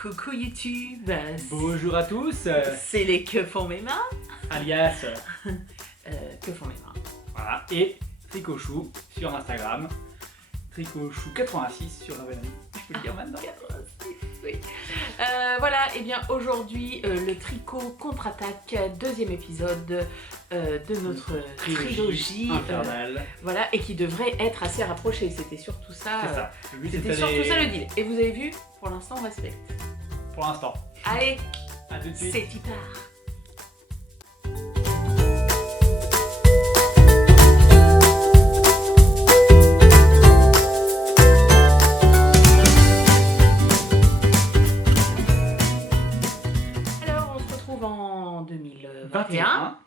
Coucou YouTube. Bonjour à tous. C'est les Que font mes mains. Alias. Que font mes mains. Voilà. Et Tricochou sur Instagram. Tricochou86 sur Ravelry. Je peux le dire maintenant. 86, oui. Voilà, et bien aujourd'hui, le tricot contre-attaque, deuxième épisode de notre trilogie. Infernale. Voilà, et qui devrait être assez rapproché. C'était surtout ça. C'est ça. Le but, C'était surtout ça le deal. Et vous avez vu, pour l'instant, on respecte. Pour l'instant. Allez, À tout de suite. c'est y part. Alors, on se retrouve en 2021.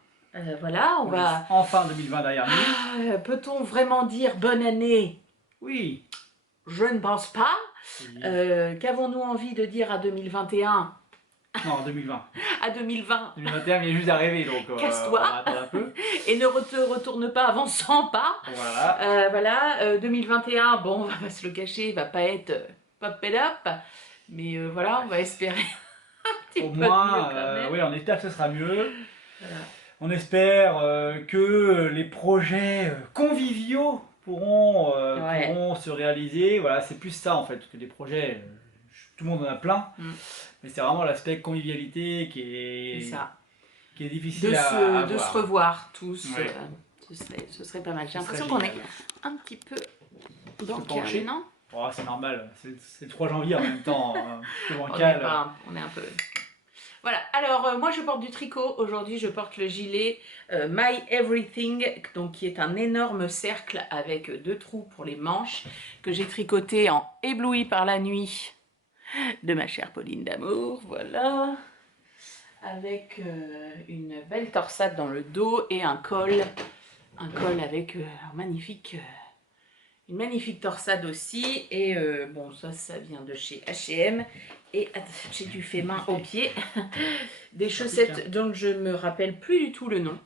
Voilà, on va... Enfin 2020 derrière nous. Peut-on vraiment dire bonne année? Oui. Je ne pense pas. Oui. Qu'avons-nous envie de dire à 2021? Non, 2020. À 2020. 2021 vient juste d'arriver, donc Casse-toi. on va attendre un peu. Et ne te retourne pas avant 100 pas. Voilà. Voilà, 2021, bon, on va pas se le cacher, il va pas être pop it up. Mais voilà, on va espérer un petit Au peu moins, mieux quand même. oui, on espère que ce sera mieux. Voilà. On espère que les projets conviviaux pourront se réaliser. Voilà, c'est plus ça en fait, que des projets, tout le monde en a plein. Mais c'est vraiment l'aspect convivialité qui C'est ça. est difficile De à se voir. revoir tous, Ouais. ce serait pas mal. J'ai Ce serait l'impression qu'on est génial. un petit peu dans le pencher. calme, non? Oh, c'est normal, c'est le 3 janvier en même temps, c'est On bancal. est un peu... Voilà, alors moi je porte du tricot, aujourd'hui je porte le gilet My Everything, donc qui est un énorme cercle avec 2 trous pour les manches, que j'ai tricoté en ébloui par la nuit de ma chère Pauline d'amour, voilà, avec une belle torsade dans le dos et un col avec un magnifique... une magnifique torsade aussi, et bon ça vient de chez H&M, et j'ai du fait main au pied, des chaussettes dont je me rappelle plus du tout le nom,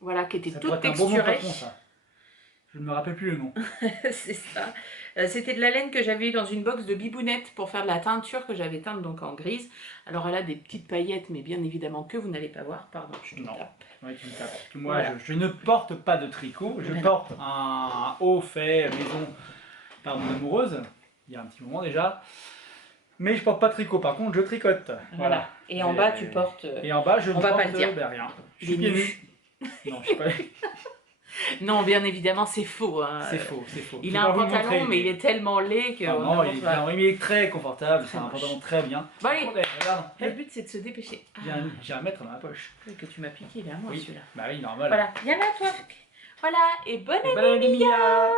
voilà, qui étaient Ça toutes pourrait être un bon nom de texturées, patron, ça. Je ne me rappelle plus le nom. c'est ça, c'était de la laine que j'avais eu dans une box de bibounette pour faire de la teinture que j'avais teinte donc en grise, alors elle a des petites paillettes, mais bien évidemment que vous n'allez pas voir, pardon, je te Non. tape. Ouais, tu me tapes. Parce que moi, Voilà. je ne porte pas de tricot, je porte un haut fait maison par mon amoureuse, il y a un petit moment déjà. Mais je porte pas de tricot, par contre je tricote. Voilà. Et en bas tu portes... Et en bas je ne on va porte pas le dire. rien. Je Des suis pieds nus. nus. Non, je suis pas... Non, bien évidemment, c'est faux. Hein. C'est faux, c'est faux. Il Je a vais un pas vous le pantalon, montrer, mais il est tellement laid que... Ah on non, ne il est montre pas. bien, il est très confortable, Très c'est un moche. pantalon très bien. Bon, allez. Attendez, regarde, Le but, c'est de se dépêcher. j'ai un mètre dans ma poche. Que tu m'as piqué, il est à moi, Oui, celui-là. bah oui, normal. Voilà, viens là, toi. Voilà, et bonne Et année, bonne année, Mia.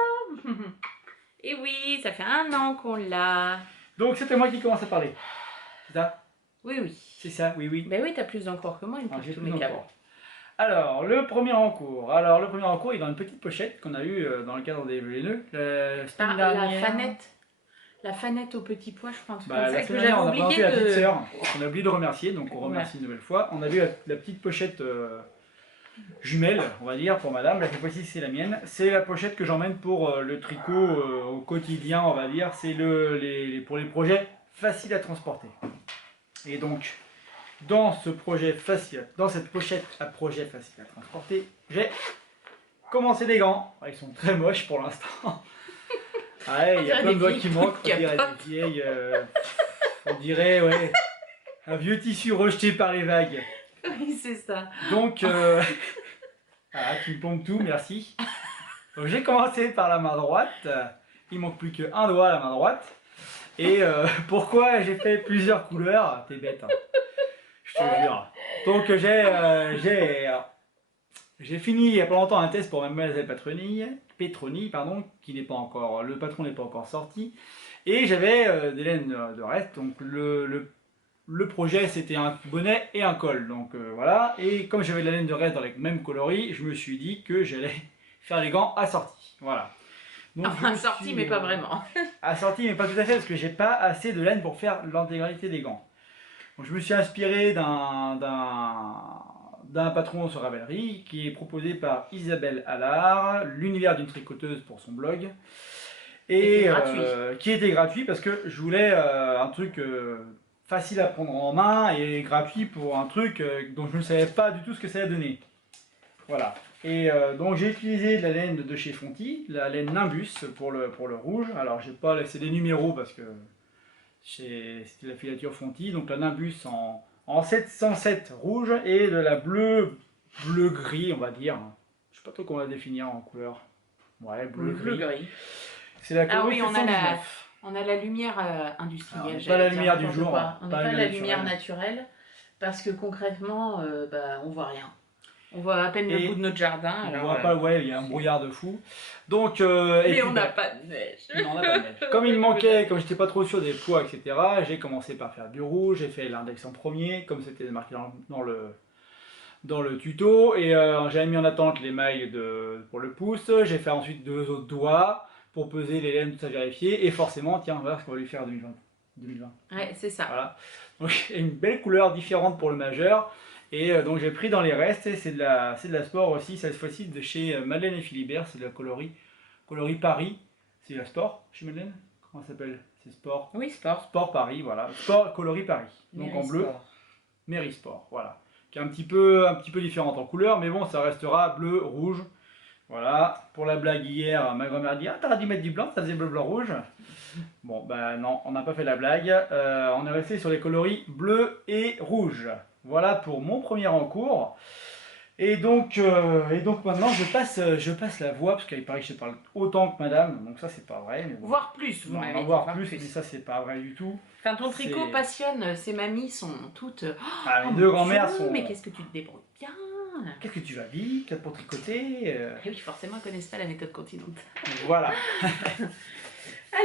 Et oui, ça fait 1 an qu'on l'a. Donc c'était moi qui commence à parler. C'est ça? Oui, oui. C'est ça, oui, oui. Ben oui, t'as plus d'encore que moi, il me Ah, pique j'ai tous plus mes câbles. encore. Alors, le premier en cours. Alors, le premier en cours est dans une petite pochette qu'on a eu dans le cadre des nœuds. La semaine dernière. La fanette au petit pois, je crois, un truc Bah, comme ça, la que semaine j'avais dernière, on a oublié présenté la petite de... sœur. On a oublié de remercier, donc on Voilà. remercie une nouvelle fois. On a vu la petite pochette jumelle, on va dire, pour madame. Là, cette fois-ci, c'est la mienne. C'est la pochette que j'emmène pour le tricot au quotidien, on va dire. C'est pour les projets faciles à transporter. Et donc, dans cette pochette à projet facile à transporter, j'ai commencé des gants. Ils sont très moches pour l'instant. Ouais, il y a plein de doigts qui manquent. On dirait ouais, un vieux tissu rejeté par les vagues. Oui, c'est ça. Donc, voilà, tu me pompes tout, merci. Donc j'ai commencé par la main droite. Il manque plus qu'un doigt à la main droite. Et pourquoi j'ai fait plusieurs couleurs? T'es bête, hein. Je te jure. Donc j'ai fini il y a pas longtemps un test pour Mademoiselle Petroni, pardon, qui n'est pas encore, le patron n'est pas encore sorti. Et j'avais des laines de reste. Donc le projet c'était un bonnet et un col. Donc voilà. Et comme j'avais de la laine de reste dans les mêmes coloris, je me suis dit que j'allais faire les gants assortis. Voilà. Donc, Enfin, sorti, mais pas vraiment. Assorti, mais pas tout à fait, parce que j'ai pas assez de laine pour faire l'intégralité des gants. Donc, je me suis inspiré d'un patron sur Ravelry qui est proposé par Isabelle Allard, l'univers d'une tricoteuse pour son blog. et gratuit. qui était gratuit parce que je voulais un truc facile à prendre en main et gratuit pour un truc dont je ne savais pas du tout ce que ça allait donner. Voilà. Et donc j'ai utilisé de la laine de chez Fonty, la laine Nimbus pour le rouge. Alors j'ai pas laissé des numéros parce que c'était la filature Fonty. Donc la Nimbus en 707 rouge et de la bleu-gris, on va dire. Je sais pas trop comment la définir en couleur. Ouais, bleu-gris. Bleu-gris. C'est la Ah coloris oui, 719. on a la lumière industrielle. Alors, pas la lumière du jour, On n'est pas la lumière naturelle. naturelle parce que concrètement, on voit rien. On voit à peine le Et bout de notre jardin. on Alors, voit pas, ouais, il y a un brouillard de fou. Donc, mais on n'a pas de neige. non, on n'a pas de neige. Comme il me manquait, comme j'étais pas trop sûr des poids, etc., j'ai commencé par faire du rouge, j'ai fait l'index en premier, comme c'était marqué dans le tuto, et j'avais mis en attente les mailles pour le pouce, j'ai fait ensuite 2 autres doigts pour peser les laines, tout ça vérifier, et forcément, tiens, voilà ce qu'on va lui faire en 2020. Ouais, c'est ça. Voilà. Donc, une belle couleur différente pour le majeur. Et donc j'ai pris dans les restes, et c'est de la sport aussi, cette fois-ci de chez Madeleine et Philibert, c'est de la coloris Paris, c'est la sport chez Madeleine. Comment ça s'appelle? C'est sport. Oui, sport. Sport Paris, voilà. Sport coloris Paris. Donc en bleu, Sport. Mérisport, voilà. Qui est un petit peu différente en couleur, mais bon, ça restera bleu, rouge. Voilà. Pour la blague hier, ma grand-mère a dit: ah, t'aurais dû mettre du blanc, ça faisait bleu, blanc, rouge. Bon, ben non, on n'a pas fait la blague. On est resté sur les coloris bleu et rouge. Voilà pour mon premier en cours. Et donc maintenant, je passe la voix, parce qu'il paraît que je parle autant que madame, donc ça, c'est pas vrai. Mais bon. Voire plus, vous Non, m'avez dit, voir plus, mais ça, c'est pas vrai du tout. Enfin, ton tricot C'est- passionne, ces mamies sont toutes. Ah, Oh mes mon deux grand-mères Dieu, sont. mais qu'est-ce que tu te débrouilles bien! Qu'est-ce que tu vas vite pour tricoter Et oui, forcément, ils connaissent pas la méthode continentale. Voilà.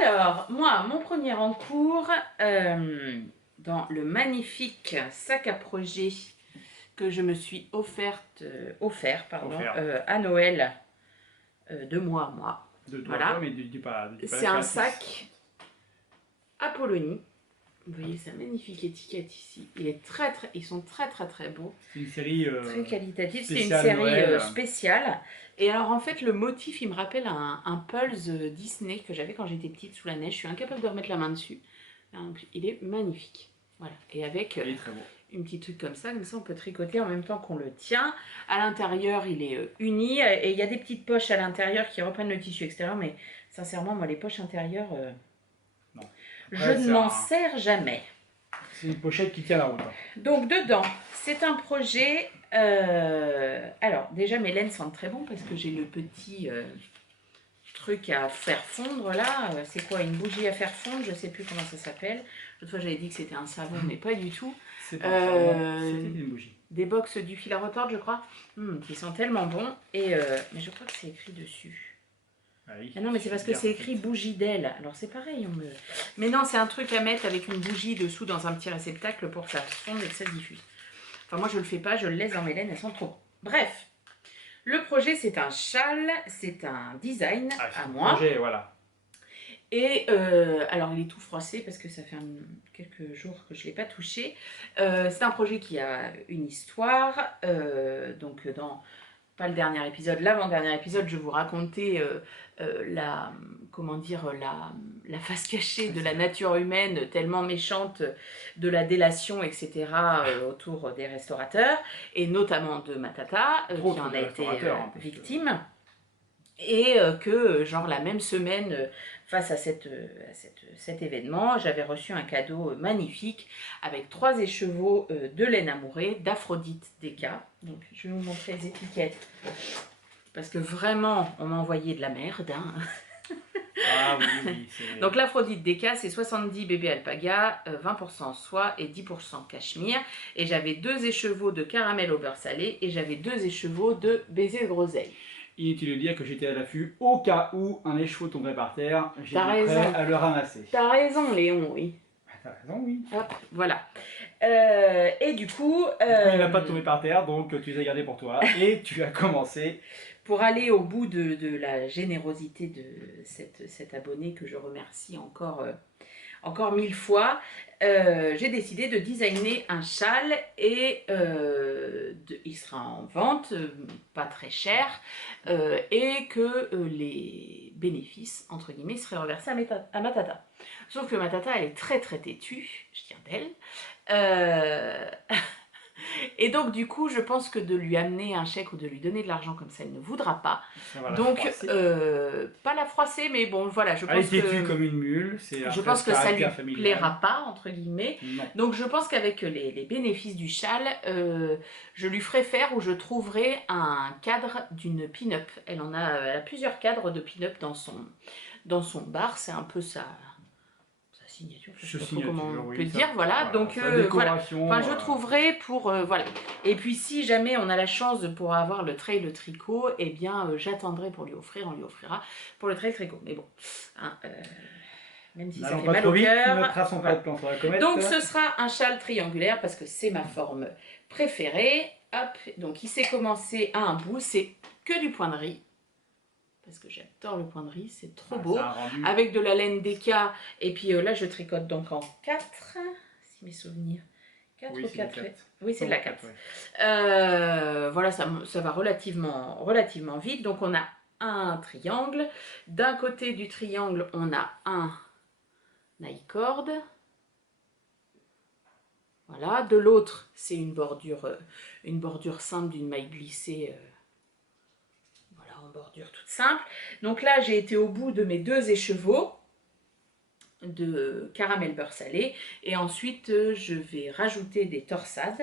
Alors, moi, mon premier en cours, dans le magnifique sac à projet que je me suis offert à Noël de moi à moi. De toi, Voilà. mais dis pas. Dis pas C'est la un créatrice. sac Apollonie. Vous voyez sa magnifique étiquette ici. Ils sont très beaux. C'est une série Très qualitative. C'est une spéciale série Noël. spéciale. Et alors en fait le motif il me rappelle un Pulse Disney que j'avais quand j'étais petite sous la neige. Je suis incapable de remettre la main dessus. Donc, il est magnifique. Voilà. Et avec Il est très beau. une petite truc comme ça on peut tricoter en même temps qu'on le tient. À l'intérieur il est uni et il y a des petites poches à l'intérieur qui reprennent le tissu extérieur. Mais sincèrement moi les poches intérieures, Non. je Après, ne c'est m'en un- sers jamais. C'est une pochette qui tient la route. Donc dedans, c'est un projet. Alors déjà mes laines sentent très bon parce que j'ai le petit truc à faire fondre là. C'est quoi, une bougie à faire fondre? Je sais plus comment ça s'appelle. L'autre fois j'avais dit que c'était un savon, mais pas du tout. C'est pas ça, non, c'était une bougie. Des box du fil à retordre, je crois, qui sont tellement bons. Et mais je crois que c'est écrit dessus. Ah oui, Ah non, mais c'est parce que c'est écrit bougie d'aile. Alors c'est pareil. Mais non, c'est un truc à mettre avec une bougie dessous dans un petit réceptacle pour que ça fonde et que ça se diffuse. Enfin, moi je le fais pas, je le laisse dans mes laines, elles sont trop. Bref, le projet c'est un châle, c'est un design à moi. Projet, voilà. Et alors il est tout froissé parce que ça fait quelques jours que je ne l'ai pas touché. C'est un projet qui a une histoire. Donc dans, pas le dernier épisode, l'avant-dernier épisode, je vous racontais la face cachée de la nature humaine tellement méchante, de la délation, etc. Autour des restaurateurs, et notamment de ma tata, qui en a été victime. Et que, genre, la même semaine, face à cet événement, j'avais reçu un cadeau magnifique avec 3 écheveaux de laine amourée d'Aphrodite Deka. Donc, je vais vous montrer les étiquettes. Parce que vraiment, on m'a envoyé de la merde. Hein. Ah oui. Donc, l'Aphrodite Deka, c'est 70 bébés alpaga, 20% soie et 10% cachemire. Et j'avais 2 écheveaux de caramel au beurre salé et j'avais 2 écheveaux de baiser de groseille. Inutile de dire que j'étais à l'affût au cas où un écheveau tomberait par terre. J'étais prêt à le ramasser. T'as raison, Léon, oui. T'as raison, oui. Hop, voilà. Et du coup... Il n'a pas tombé par terre, donc tu les as gardés pour toi. Et tu as commencé. Pour aller au bout de la générosité de cet abonné que je remercie encore encore 1000 fois, j'ai décidé de designer un châle et il sera en vente, pas très cher, et que les bénéfices, entre guillemets, seraient reversés à ma tata. Sauf que ma tata, elle est très très têtue, je tiens d'elle. Et donc du coup, je pense que de lui amener un chèque ou de lui donner de l'argent comme ça, elle ne voudra pas. Donc, pas la froisser, mais bon, voilà, je pense elle est têtue comme une mule, je pense que ça lui plaira pas, entre guillemets. Non. Donc je pense qu'avec les bénéfices du châle, je lui ferai faire ou je trouverai un cadre d'une pin-up. Elle a plusieurs cadres de pin-up dans son bar, c'est un peu sa signature, je sais pas comment on peut dire, voilà, donc voilà, enfin je trouverai pour, voilà, et puis si jamais on a la chance de pouvoir avoir le trail le tricot, eh bien j'attendrai pour lui offrir, on lui offrira pour le trail tricot, mais bon, hein, même si ça fait mal au cœur, donc ce sera un châle triangulaire parce que c'est ma forme préférée, hop, donc il s'est commencé à un bout, c'est que du point de riz, parce que j'adore le point de riz, c'est trop beau, avec de la laine Deka, et puis là je tricote donc en 4, si mes souvenirs, 4 ou 4, oui c'est de la 4, ouais. Voilà, ça va relativement vite, donc on a un triangle, d'un côté du triangle on a un naïcorde, voilà, de l'autre c'est une bordure simple d'une maille glissée, bordure toute simple. Donc là, j'ai été au bout de mes 2 écheveaux de caramel beurre salé. Et ensuite, je vais rajouter des torsades.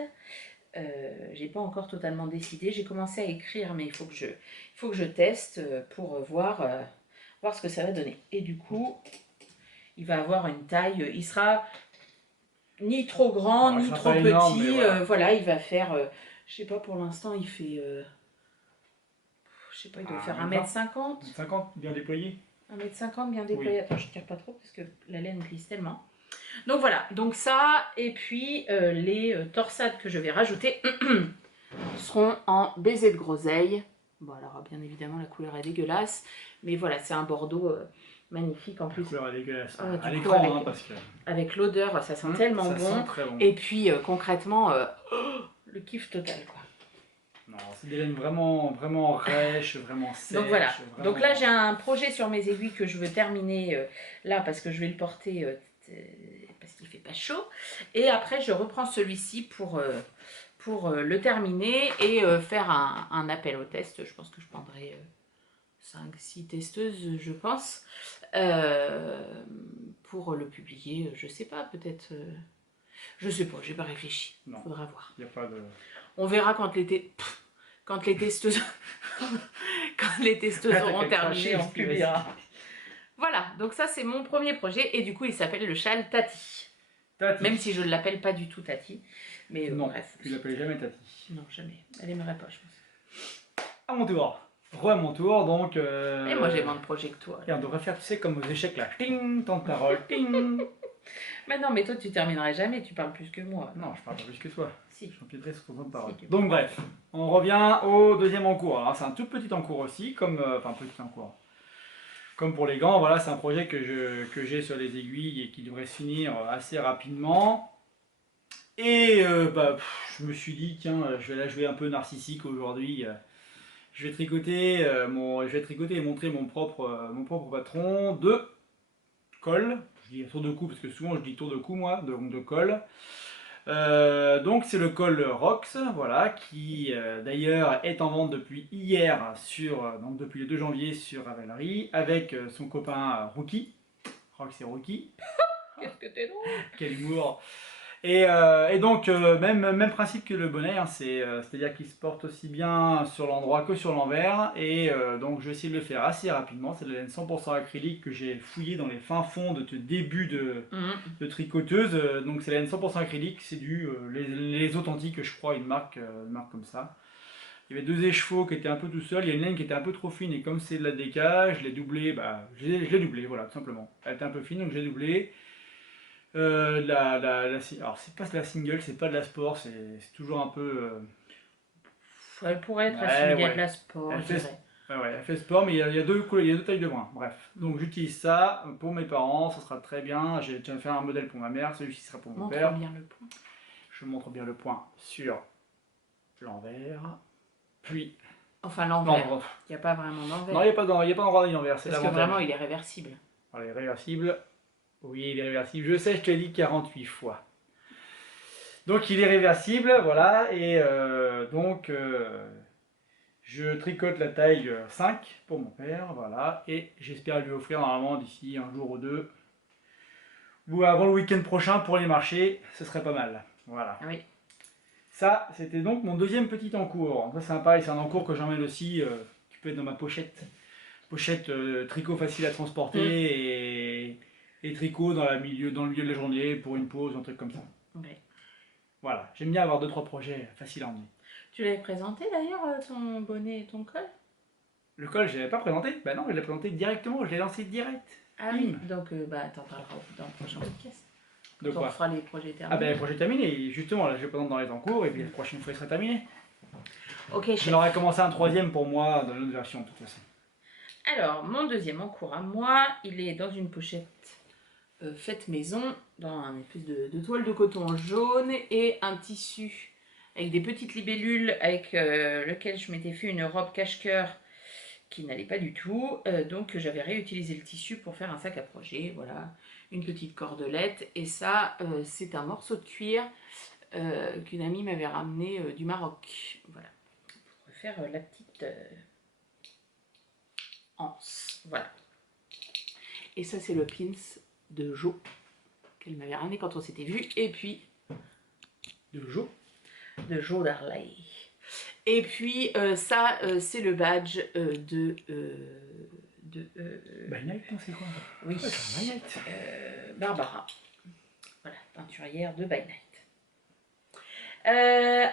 J'ai pas encore totalement décidé. J'ai commencé à écrire, mais il faut que je teste pour voir ce que ça va donner. Et du coup, il va avoir une taille... Il sera ni trop grand, ni trop petit. Énorme, voilà, il va faire... je sais pas, pour l'instant, il fait... je sais pas, il doit faire 1m50. 50 bien déployé. 1m50 bien déployé. Oui. Attends, je tire pas trop parce que la laine glisse tellement. Donc voilà, donc ça, et puis les torsades que je vais rajouter seront en baiser de groseille. Bon, alors bien évidemment, la couleur est dégueulasse, mais voilà, c'est un bordeaux magnifique en plus. La couleur est dégueulasse. À l'écran, hein, parce que... Avec l'odeur, ça sent tellement bon. Sent très bon. Et puis concrètement, le kiff total, quoi. Non, c'est des laines vraiment rêches, vraiment sèches. Donc voilà, vraiment... donc là j'ai un projet sur mes aiguilles que je veux terminer là parce que je vais le porter parce qu'il fait pas chaud. Et après je reprends celui-ci pour le terminer et faire un appel au test. Je pense que je prendrai 5-6 testeuses, je pense, pour le publier. Je sais pas, peut-être... je sais pas, j'ai pas réfléchi. Il faudra voir. Y a pas de... On verra quand les testeuses auront terminé, on publiera. Voilà, donc ça c'est mon premier projet et du coup il s'appelle le châle Tati. Même si je ne l'appelle pas du tout Tati. Mais non, bref. Tu l'appelles jamais Tati. Non, jamais. Elle aimerait pas, je pense. À mon tour. À mon tour, donc... Et moi j'ai moins de projets que toi. Et on devrait faire, tu sais, comme aux échecs là. Ting, temps de parole, ting. Mais non, mais toi tu terminerais jamais, tu parles plus que moi. Non, je parle pas plus que toi. Si. J'empiéterai sur ton temps de parole. Si, donc bref, on revient au deuxième encours. Alors c'est un tout petit encours aussi, enfin petit encours. Comme pour les gants, voilà, c'est un projet que j'ai sur les aiguilles et qui devrait se finir assez rapidement. Et je me suis dit, tiens, je vais la jouer un peu narcissique aujourd'hui. Je vais tricoter et montrer mon propre patron de colle. Je dis tour de cou parce que souvent je dis tour de cou moi, donc de colle. Donc c'est le col Rox, voilà, qui d'ailleurs est en vente depuis hier, donc depuis le 2 janvier sur Ravelry, avec son copain Rookie. Rox et Rookie. Qu'est-ce que t'es drôle. Quel humour. Et donc même principe que le bonnet, hein, c'est-à-dire qu'il se porte aussi bien sur l'endroit que sur l'envers. Et donc je vais essayer de le faire assez rapidement. C'est de la laine 100% acrylique que j'ai fouillé dans les fins fonds de début de tricoteuse. Donc c'est la laine 100% acrylique, c'est les authentiques, je crois, une marque comme ça. Il y avait 2 écheveaux qui étaient un peu tout seuls, il y a une laine qui était un peu trop fine et comme c'est de la DK, je l'ai doublé, je l'ai doublé, voilà, tout simplement. Elle était un peu fine donc je l'ai doublé. Alors c'est pas de la single, c'est pas de la sport, c'est toujours un peu... Elle pourrait être assimilée à de la sport, Ouais, elle fait sport, mais il y a deux tailles de brin. Bref, donc j'utilise ça pour mes parents, ça sera très bien. J'ai déjà fait un modèle pour ma mère, celui-ci sera pour mon Montre père. bien le point. Je montre bien le point sur l'envers. Puis, Enfin, non, l'envers. Il n'y a pas vraiment non, d'envers. il n'y a pas d'endroit d'envers, c'est Parce que l'avantage. vraiment, il est réversible. Voilà, il est réversible. Oui, il est réversible. Je sais, je te l'ai dit 48 fois. Donc il est réversible, voilà, et je tricote la taille 5 pour mon père, voilà, et j'espère lui offrir normalement d'ici un jour ou deux, ou avant le week-end prochain pour les marchés, ce serait pas mal, voilà. Oui. Ça, c'était donc mon deuxième petit encours. Ça c'est pareil, c'est un encours que j'emmène aussi, qui peut être dans ma pochette. Pochette tricot facile à transporter et tricot dans le milieu de la journée pour une pause, un truc comme ça. Oui. Voilà, j'aime bien avoir 2-3 projets faciles à emmener. Tu l'avais présenté d'ailleurs, ton bonnet et ton col? Le col, je ne l'avais pas présenté. Ben non, je l'ai présenté directement, je l'ai lancé direct. Ah oui, donc t'en parleras dans le prochain podcast. Donc On fera les projets terminés. Ah ben, les projets terminés, justement, là je les présente dans les encours et puis la prochaine fois il sera terminé. Ok, chef. J'en aurais commencé un troisième pour moi dans l'autre version de toute façon. Alors, mon deuxième encours à moi, il est dans une pochette faite maison, dans un espèce de toile de coton jaune et un tissu avec des petites libellules avec lequel je m'étais fait une robe cache-cœur qui n'allait pas du tout. Donc j'avais réutilisé le tissu pour faire un sac à projet, voilà, une petite cordelette. Et ça, c'est un morceau de cuir qu'une amie m'avait ramené du Maroc. Voilà, pour faire la petite anse, voilà. Et ça, c'est le pins de Jo qu'elle m'avait ramené quand on s'était vu. Et puis De Jo. de Jo Darley. Et puis ça, c'est le badge de By Night, c'est quoi? oui, Ouais, c'est By Night. Barbara. Voilà, peinturière de By Night.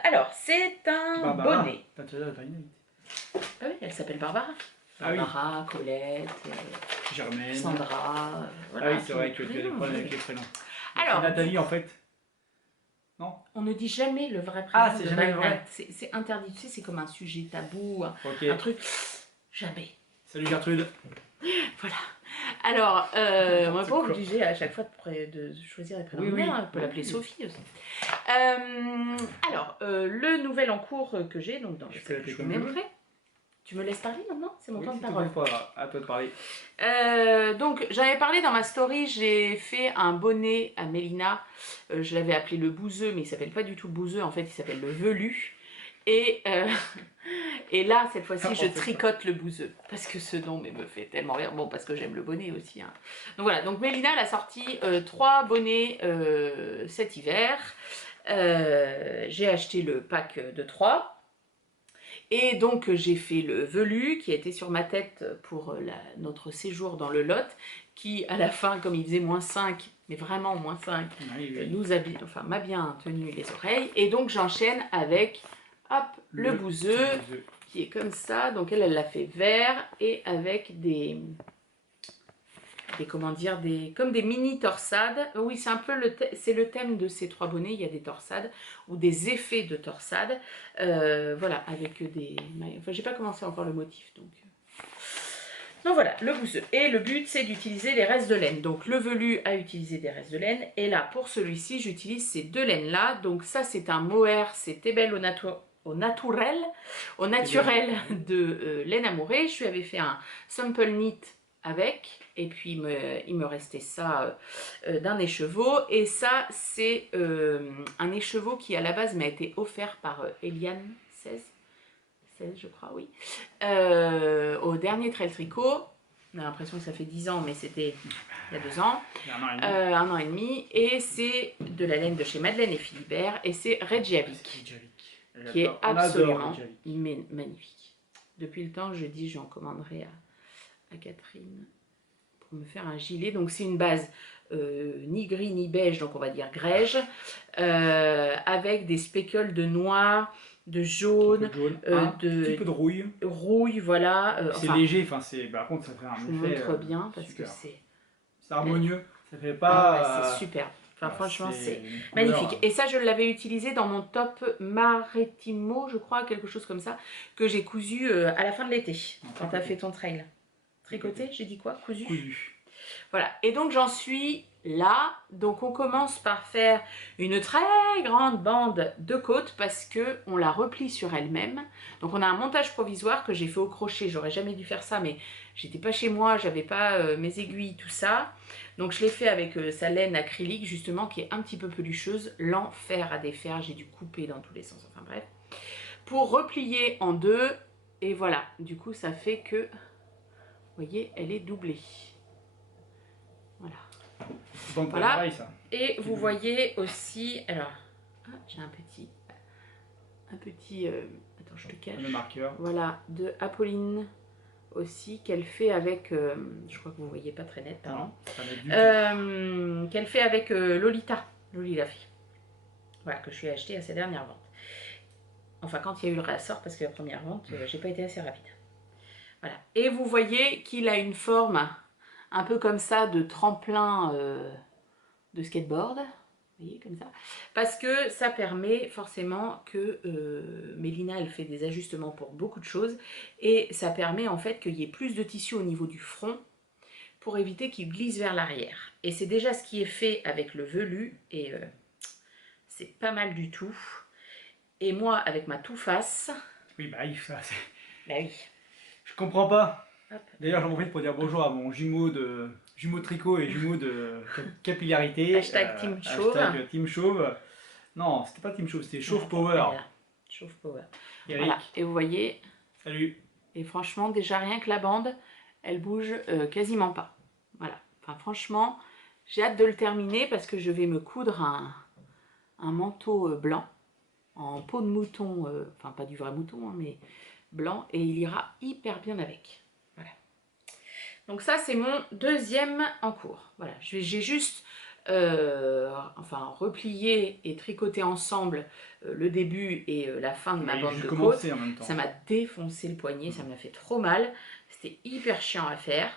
Alors, c'est un Barbara. bonnet. Peinturière de By Night. Ah oui, elle s'appelle Barbara. Ah oui. Barbara, Colette, Germaine. Sandra. Ah oui, c'est vrai que tu as des problèmes avec les prénoms. Alors, Nathalie, en fait. Non? on ne dit jamais le vrai prénom Ah, c'est de jamais By le vrai. Night. C'est interdit, tu sais, c'est comme un sujet tabou, Ok. un truc. Jamais. Salut Gertrude. Voilà. Alors, on n'est C'est pas quoi obligé à chaque fois de choisir les prénoms Oui, de oui. mère, on peut l'appeler Oui. Sophie aussi. Alors, le nouvel en cours que j'ai, donc dans le Je peux sac, l'appeler je vous comme je veux. montrerai. Tu me laisses parler maintenant? C'est mon Oui, temps de c'est tout parole. pour toi, à toi de parler. Donc, j'avais parlé dans ma story, j'ai fait un bonnet à Mélina. Je l'avais appelé le bouseux, mais il s'appelle pas du tout le bouseux, en fait, il s'appelle le velu. Et là, cette fois-ci, je tricote le bouseux. Parce que ce nom me fait tellement rire. Bon, parce que j'aime le bonnet aussi. Hein. Donc voilà, donc Mélina, elle a sorti 3 bonnets cet hiver. J'ai acheté le pack de 3. Et donc j'ai fait le velu qui était sur ma tête pour notre séjour dans le Lot, qui à la fin, comme il faisait -5, mais vraiment -5, enfin, m'a bien tenu les oreilles. Et donc j'enchaîne avec hop, le bouseux qui est comme ça. Donc elle l'a fait vert et avec des comment dire, comme des mini torsades. Oui, c'est un peu le thème de ces 3 bonnets. Il y a des torsades ou des effets de torsades. Voilà, avec des... Enfin, j'ai pas commencé encore le motif, donc... Donc voilà, le bouseux. Et le but, c'est d'utiliser les restes de laine. Donc le velu a utilisé des restes de laine. Et là, pour celui-ci, j'utilise ces 2 laines-là. Donc ça, c'est un mohair, c'est Tébel au naturel de laine amourée. Je lui avais fait un sample knit avec, et puis il me restait ça d'un écheveau, et ça c'est un écheveau qui à la base m'a été offert par Eliane 16 je crois, oui, au dernier Trail Tricot. On a l'impression que ça fait 10 ans, mais c'était il y a 2 ans, 1 an et demi, et c'est de la laine de chez Madeleine et Philibert, et c'est Reykjavik, qui est absolument magnifique. Depuis le temps, je dis j'en commanderai à Catherine pour me faire un gilet. Donc c'est une base ni gris ni beige, donc on va dire grège, avec des speckles de noir, de jaune, un petit peu de rouille. Rouille, voilà. C'est léger, enfin par contre ça fait un effet. Je vous montre bien parce super. que c'est harmonieux, ça fait pas... c'est super. Enfin, franchement, c'est une magnifique. couleur, Et ça, je l'avais utilisé dans mon top Maritimo, je crois, quelque chose comme ça, que j'ai cousu à la fin de l'été, quand tu as fait ton trail. Tricoté, j'ai dit quoi? Cousu? cousu. Voilà. Et donc, j'en suis là. Donc, on commence par faire une très grande bande de côte parce que on la replie sur elle-même. Donc, on a un montage provisoire que j'ai fait au crochet. J'aurais jamais dû faire ça, mais j'étais pas chez moi, j'avais pas mes aiguilles, tout ça. Donc, je l'ai fait avec sa laine acrylique, justement, qui est un petit peu pelucheuse. L'enfer à défaire, j'ai dû couper dans tous les sens. Enfin, bref. Pour replier en deux. Et voilà. Du coup, ça fait que, vous voyez, elle est doublée. Voilà. Donc, Voilà. pareil, ça. Et vous voyez aussi, alors, j'ai un petit, attends, je te cache. Le marqueur. Voilà, de Apolline aussi, qu'elle fait avec, je crois que vous voyez pas très net, pardon. Non, pas net du tout. Qu'elle fait avec Lolita, Loli la fille. Voilà, que je suis acheté à sa dernière vente. Enfin, quand il y a eu le réassort, parce que la première vente, j'ai pas été assez rapide. Voilà. Et vous voyez qu'il a une forme un peu comme ça de tremplin de skateboard, vous voyez, comme ça, parce que ça permet forcément que Mélina, elle fait des ajustements pour beaucoup de choses, et ça permet en fait qu'il y ait plus de tissu au niveau du front pour éviter qu'il glisse vers l'arrière. Et c'est déjà ce qui est fait avec le velu, et c'est pas mal du tout. Et moi, avec ma tout-face... Oui, bah, ça, c'est... Bah oui. Je comprends pas. Hop. D'ailleurs, j'en profite pour dire bonjour à mon jumeau de tricot et jumeau de capillarité. Hashtag Team Chauve. Hashtag Team Chauve. Non, c'était pas Team Chauve, c'était Chauve Power. Voilà. Chauve Power. Eric. Voilà. Et vous voyez, Salut. et franchement, déjà rien que la bande, elle bouge quasiment pas. Voilà. Enfin, franchement, j'ai hâte de le terminer parce que je vais me coudre un manteau blanc en peau de mouton, enfin pas du vrai mouton, hein, mais blanc, et il ira hyper bien avec. Voilà. Donc ça, c'est mon deuxième en cours. Voilà, j'ai juste enfin replié et tricoté ensemble le début et la fin de ma bande de côte. En même temps. Ça m'a défoncé le poignet, ça m'a fait trop mal. C'était hyper chiant à faire.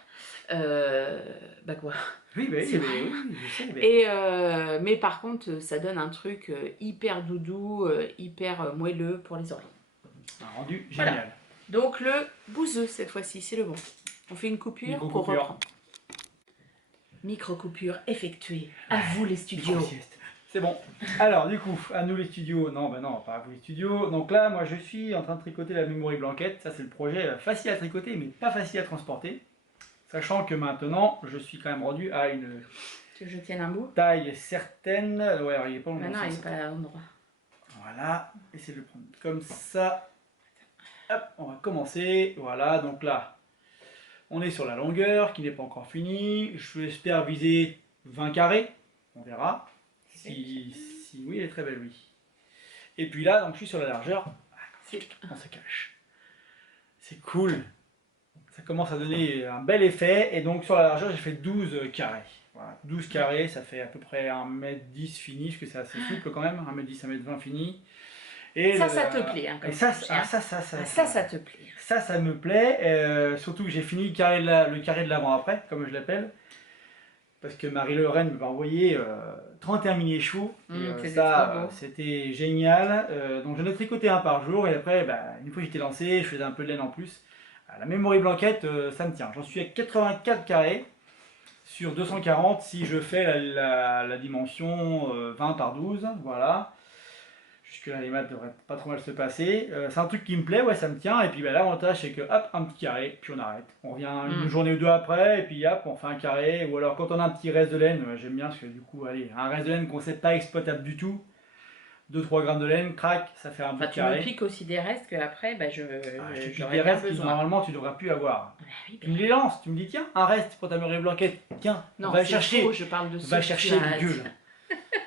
Bah quoi. Oui, bah, C'est oui, vrai. oui, je sais. Et, mais par contre, ça donne un truc hyper doudou, hyper moelleux pour les oreilles. Un rendu génial. Voilà. Donc le bouseux cette fois-ci, c'est le bon. On fait une coupure pour reprendre. Micro-coupure effectuée. À vous les studios. C'est bon. Alors, du coup, à nous les studios. Non, bah non, pas à vous les studios. Donc là, moi, je suis en train de tricoter la Memory Blanquette. Ça, c'est le projet facile à tricoter, mais pas facile à transporter. Sachant que maintenant, je suis quand même rendu à une Tu veux que je tienne un bout? taille certaine. Ouais, alors, il est pas dans le bon Non, il sens. n'est pas à l'endroit. Voilà. Essayez de le prendre comme ça. Hop, on va commencer. Voilà, donc là, on est sur la longueur qui n'est pas encore finie. Je espère viser 20 carrés. On verra. Si oui, elle est très belle, oui. Et puis là, donc je suis sur la largeur. On se cache. C'est cool. Ça commence à donner un bel effet. Et donc sur la largeur, j'ai fait 12 carrés. Voilà, 12 carrés, ça fait à peu près 1m10 fini, parce que c'est assez souple quand même. 1m10, 1m20 fini. Et ça, ça te plaît. Hein, et ça, ça te plaît. Ça me plaît. Surtout que j'ai fini le carré de l'avant après, comme je l'appelle. Parce que Marie-Lorraine m'a envoyé 31 mini chevaux. Ça, c'était génial. Donc j'en ai tricoté un par jour. Et après, une fois que j'étais lancé, je faisais un peu de laine en plus. La Memory Blanquette, ça me tient. J'en suis à 84 carrés sur 240 si je fais la dimension 20 par 12. Voilà. Jusque-là, les maths devraient pas trop mal se passer. C'est un truc qui me plaît, ouais, ça me tient. Et puis l'avantage, c'est que hop, un petit carré, puis on arrête. On revient une journée ou deux après, et puis hop, on fait un carré. Ou alors quand on a un petit reste de laine, j'aime bien, parce que du coup, allez, un reste de laine qu'on ne sait pas exploitable du tout. 2-3 grammes de laine, crac, ça fait un petit carré. Tu me piques aussi des restes que après, je te pique des restes que normalement tu ne devrais plus avoir. Oui, tu me les lances, tu me dis tiens, un reste pour ta Memory Blanquette, tiens, non, va chercher. Faux, je parle de va chercher le gueule.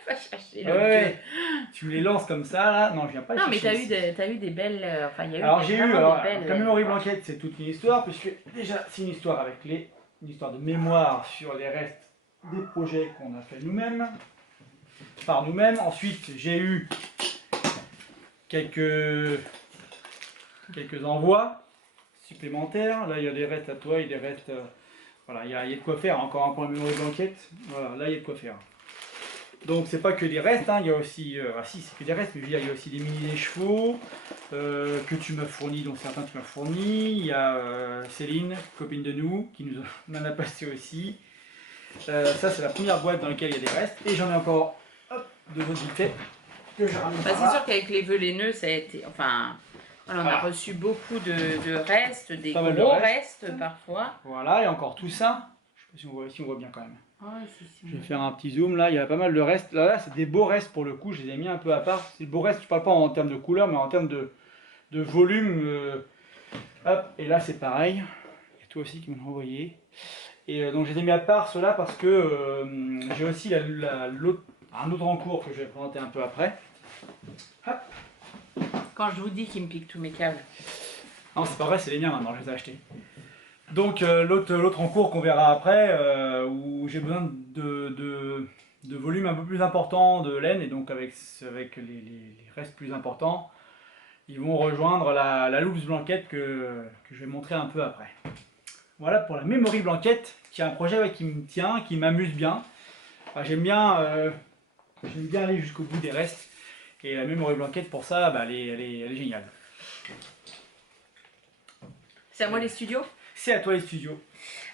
Va chercher le gueule. Tu me les lances comme ça là, non, je viens pas non, chercher. Non, mais t'as eu des belles. Enfin, il y a eu alors j'ai eu, belles. la Memory Blanquette, c'est toute une histoire, puisque déjà c'est une histoire avec une histoire de mémoire sur les restes des projets qu'on a fait nous-mêmes, par nous-mêmes. Ensuite, j'ai eu quelques envois supplémentaires. Là, il y a des restes à toi, il y a des restes. Voilà, il y a de quoi faire. Encore un point de Memory Blanquette. Voilà, là, il y a de quoi faire. Donc c'est pas que des restes, hein, il y a aussi, ah si c'est que des restes, mais je veux dire, il y a aussi des mini des chevaux que tu m'as fourni, dont certains tu m'as fourni. Il y a Céline, copine de nous, qui nous en a passé aussi. Ça c'est la première boîte dans laquelle il y a des restes, et j'en ai encore deux autres vite fait que je ramène Bah, par c'est là. sûr qu'avec les vœux laineux, ça a été. Enfin, voilà, on a Voilà. reçu beaucoup de restes, des Pas mal de gros restes. restes parfois. Voilà, et encore tout ça. Je sais pas si on voit bien quand même. Ouais, Je vais faire un petit zoom là, il y a pas mal de restes. Là c'est des beaux restes pour le coup, je les ai mis un peu à part. C'est des beaux restes, je parle pas en termes de couleur, mais en termes de volume. Hop, et là c'est pareil. Il y a toi aussi qui me l'a envoyé. Et donc je les ai mis à part ceux-là parce que j'ai aussi un autre en cours que je vais présenter un peu après. Hop. Quand je vous dis qu'il me pique tous mes câbles. Non, c'est pas vrai, c'est les miens maintenant, je les ai achetés. Donc l'autre en cours qu'on verra après, où j'ai besoin de volume un peu plus important de laine, et donc avec les restes plus importants, ils vont rejoindre la Loops Blanquette que je vais montrer un peu après. Voilà pour la Memory Blanquette, qui est un projet qui me tient, qui m'amuse bien. Enfin, j'aime bien aller jusqu'au bout des restes, et la Memory Blanquette pour ça, bah, elle est géniale. C'est à moi les studios? C'est à toi les studios.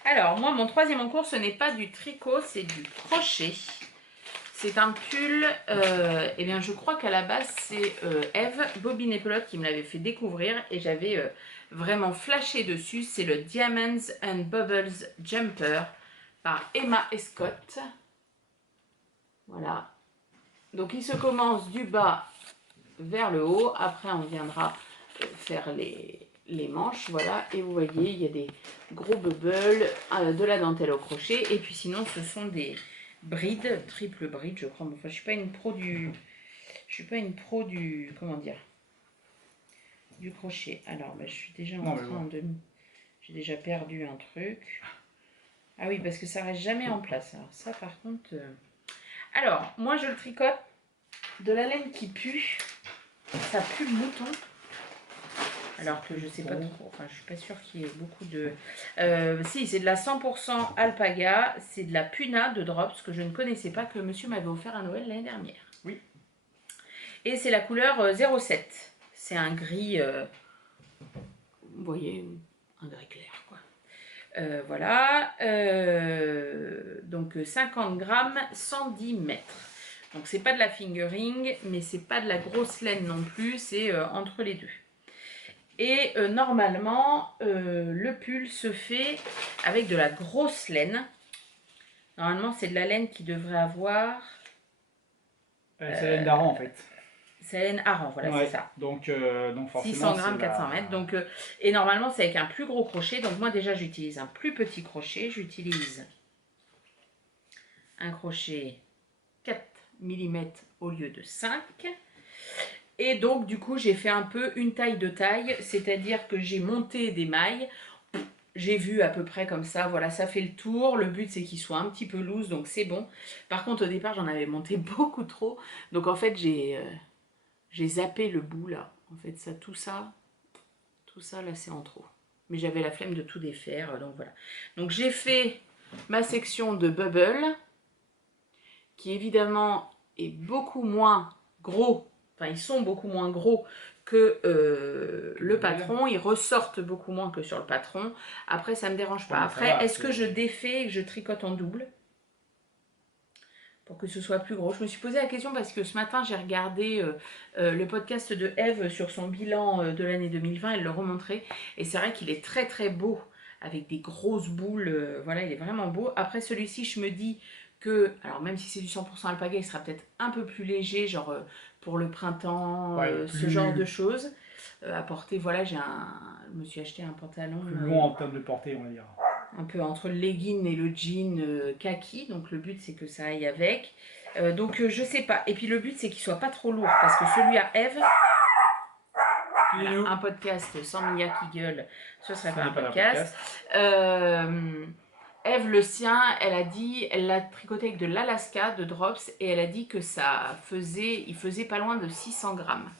Alors, moi, mon troisième en cours, ce n'est pas du tricot, c'est du crochet. C'est un pull, eh bien, je crois qu'à la base, c'est Eve, Bobine et Pelote, qui me l'avait fait découvrir, et j'avais vraiment flashé dessus. C'est le Diamonds and Bubbles Jumper par Emma Escott. Voilà. Donc, il se commence du bas vers le haut. Après, on viendra faire les manches, voilà, et vous voyez, il y a des gros bubbles, de la dentelle au crochet, et puis sinon, ce sont des brides, triple bride, je crois. Enfin, je suis pas une pro du, comment dire, du crochet. Alors, bah, je suis déjà en demi. J'ai déjà perdu un truc. Ah oui, parce que ça reste jamais en place. Alors ça, par contre. Alors, moi, je le tricote de la laine qui pue. Ça pue le mouton. Alors que je sais pas trop, enfin je suis pas sûre qu'il y ait beaucoup de... si, c'est de la 100% alpaga, c'est de la Puna de Drops que je ne connaissais pas, que monsieur m'avait offert à Noël l'année dernière. Oui. Et c'est la couleur 07. C'est un gris, vous voyez, un gris clair quoi. Voilà, donc 50 grammes, 110 mètres. Donc c'est pas de la fingering, mais c'est pas de la grosse laine non plus, c'est entre les deux. Et normalement, le pull se fait avec de la grosse laine. Normalement, c'est de la laine qui devrait avoir... c'est la laine d'Aran en fait. C'est la laine Aran, voilà, ouais, c'est ça. Donc forcément, 600 grammes, 400 mètres. Donc, et normalement, c'est avec un plus gros crochet. Donc moi, déjà, j'utilise un plus petit crochet. J'utilise un crochet 4 mm au lieu de 5. Et donc, du coup, j'ai fait un peu une taille de taille, c'est-à-dire que j'ai monté des mailles. J'ai vu à peu près comme ça, voilà, ça fait le tour. Le but, c'est qu'il soit un petit peu loose, donc c'est bon. Par contre, au départ, j'en avais monté beaucoup trop. Donc, en fait, j'ai zappé le bout, là. En fait, tout ça, là, c'est en trop. Mais j'avais la flemme de tout défaire, donc voilà. Donc, j'ai fait ma section de bubble, qui évidemment est beaucoup moins gros. Enfin, ils sont beaucoup moins gros que le patron. Ils ressortent beaucoup moins que sur le patron. Après, ça ne me dérange pas. Après, est-ce que je défais et que je tricote en double pour que ce soit plus gros? Je me suis posé la question parce que ce matin, j'ai regardé le podcast de Eve sur son bilan de l'année 2020. Elle le remontrait. Et c'est vrai qu'il est très très beau avec des grosses boules. Voilà, il est vraiment beau. Après, celui-ci, je me dis que, alors même si c'est du 100% alpaga, il sera peut-être un peu plus léger, genre pour le printemps, ouais, ce genre de choses. À porter, voilà, je me suis acheté un pantalon. Plus long en termes de portée, on va dire. Un peu entre le legging et le jean kaki, donc le but c'est que ça aille avec. Donc je sais pas. Et puis le but c'est qu'il soit pas trop lourd, parce que celui à Eve, voilà, un podcast sans Mia qui gueule, ce serait pas un podcast. Eve, le sien, elle l'a tricoté avec de l'Alaska de Drops, et elle a dit que il faisait pas loin de 600 grammes.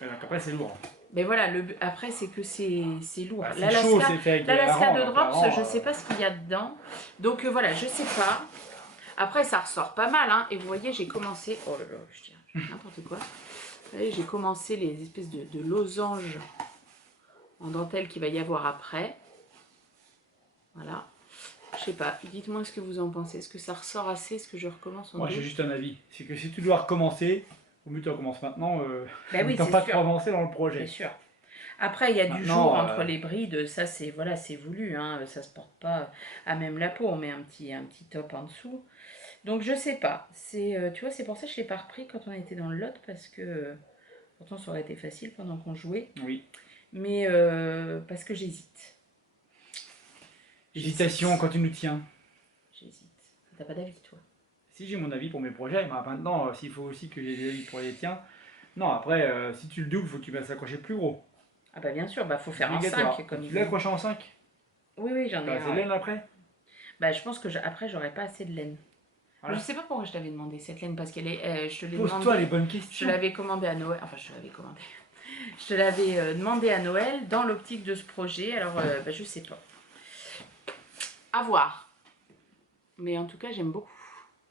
Donc après c'est lourd. Mais voilà, après c'est que c'est lourd. Bah, l'Alaska de Drops, je sais pas ce qu'il y a dedans. Donc voilà, je sais pas. Après, ça ressort pas mal, hein. Et vous voyez, j'ai commencé... Oh là là, je dis n'importe quoi. Vous voyez, j'ai commencé les espèces de losanges en dentelle qu'il va y avoir après. Voilà. Je sais pas, dites-moi ce que vous en pensez. Est-ce que ça ressort assez? Est-ce que je recommence en Moi, deux? j'ai juste un avis. C'est que si tu dois recommencer, au mieux tu recommences maintenant, Ben oui, n'étant c'est pas sûr. trop avancé dans le C'est projet. sûr. Après, il y a du jour Maintenant, entre les brides, ça c'est voilà, c'est voulu, hein, ça se porte pas à même la peau, on met un petit top en dessous. Donc je sais pas, c'est tu vois, c'est pour ça que je l'ai pas repris quand on était dans le Lot parce que pourtant ça aurait été facile pendant qu'on jouait, oui. mais parce que j'hésite. Hésitation quand tu nous tiens. J'hésite. T'as pas d'avis toi? Si j'ai mon avis pour mes projets, bah, maintenant, s'il faut aussi que j'ai des avis pour les tiens. Non, après, si tu le doubles, faut que tu vas s'accrocher plus gros. Ah bah bien sûr, bah faut faire en Obligatoire. 5 comme Tu il l'as dit. accroché en 5. Oui, oui, j'en ai T'as un. assez de Ouais. laine après. Bah je pense que après j'aurais pas assez de laine. Voilà. Je sais pas pourquoi je t'avais demandé cette laine parce qu'elle est, je te l'ai Pose-toi demandé. les bonnes Je te questions. l'avais commandé à Noël. Enfin, je te l'avais commandé. Je te l'avais demandé à Noël dans l'optique de ce projet. Alors, bah, je sais pas. À voir. Mais en tout cas, j'aime beaucoup.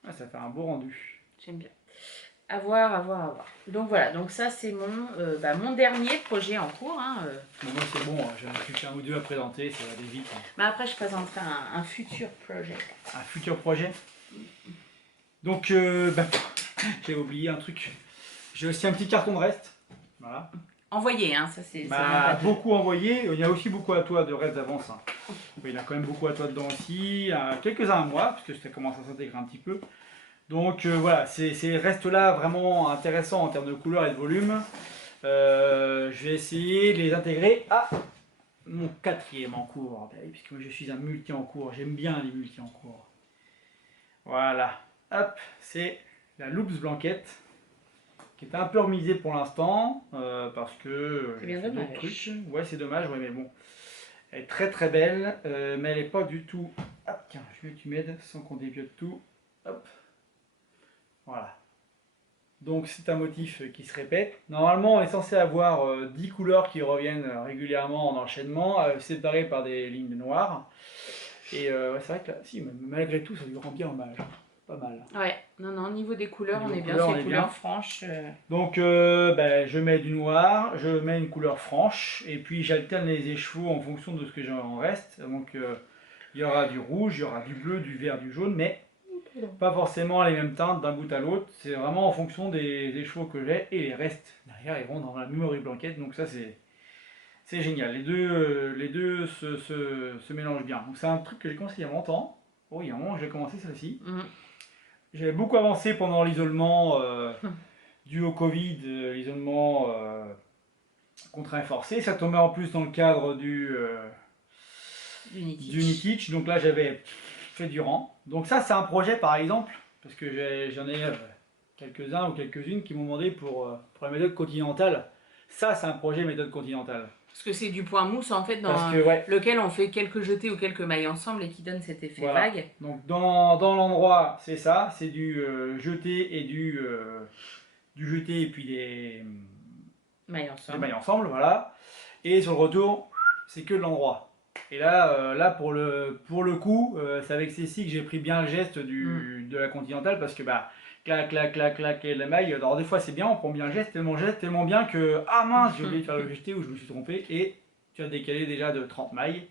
Ah, ça fait un beau rendu. J'aime bien. À voir, à voir, à voir. Donc voilà, donc ça c'est mon dernier projet en cours. Hein. Bon, moi c'est bon, j'en ai plus qu'un ou deux à présenter, ça va aller vite. Mais après, je présenterai un futur projet. Un futur projet. Donc, bah, j'ai oublié un truc. J'ai aussi un petit carton de reste. Voilà. Envoyé, hein, ça c'est. Bah, beaucoup envoyé. Il y a aussi beaucoup à toi de reste d'avance. Hein. Il y en a quand même beaucoup à toi dedans aussi. Quelques-uns à moi, puisque ça commence à s'intégrer un petit peu. Donc voilà, ces restes-là vraiment intéressants en termes de couleur et de volume. Je vais essayer de les intégrer à mon quatrième en cours. Bah oui, puisque moi je suis un multi en cours. J'aime bien les multi en cours. Voilà. Hop, c'est la Loops Blanquette qui est un peu remisée pour l'instant parce que c'est bien dommage. trucs. Ouais, c'est dommage, ouais, mais bon. Elle est très très belle, mais elle n'est pas du tout. Hop, tiens, je veux que tu m'aides sans qu'on dépiote tout. Hop. Voilà. Donc c'est un motif qui se répète. Normalement, on est censé avoir 10 couleurs qui reviennent régulièrement en enchaînement, séparées par des lignes noires. Et ouais, c'est vrai que là, si, malgré tout, ça lui rend bien hommage. Pas mal. Ouais, non, non, au niveau des couleurs, Niveau on est bien, couleurs, c'est on les est couleurs bien. franches. Donc ben, je mets du noir, je mets une couleur franche, et puis j'alterne les écheveaux en fonction de ce que j'en reste. Donc il y aura du rouge, il y aura du bleu, du vert, du jaune, mais pas forcément les mêmes teintes d'un bout à l'autre. C'est vraiment en fonction des écheveaux que j'ai, et les restes derrière ils vont dans la memory blanquette. Donc ça c'est génial. Les deux se mélangent bien. Donc c'est un truc que j'ai commencé il y a longtemps. Oh, il y a un moment que j'ai commencé celle-ci. J'avais beaucoup avancé pendant l'isolement dû au Covid, l'isolement contraint et forcé. Ça tombait en plus dans le cadre du Uniteach. Donc là, j'avais fait du rang. Donc ça, c'est un projet par exemple, parce que j'en ai quelques-uns ou quelques-unes qui m'ont demandé pour la méthode continentale. Ça, c'est un projet méthode continentale. Parce que c'est du point mousse en fait dans lequel on fait quelques jetés ou quelques mailles ensemble et qui donne cet effet vague. Donc dans l'endroit, c'est ça, c'est du jeté et du jeté et puis des mailles ensemble, voilà. Et sur le retour, c'est que de l'endroit. Et là, pour le coup, c'est avec Cécile que j'ai pris bien le geste de la continentale parce que bah clac, clac, clac, clac, et la maille. Alors des fois c'est bien, on prend bien le geste, tellement bien que ah mince, j'ai oublié de faire le jeté ou je me suis trompé et tu as décalé déjà de 30 mailles.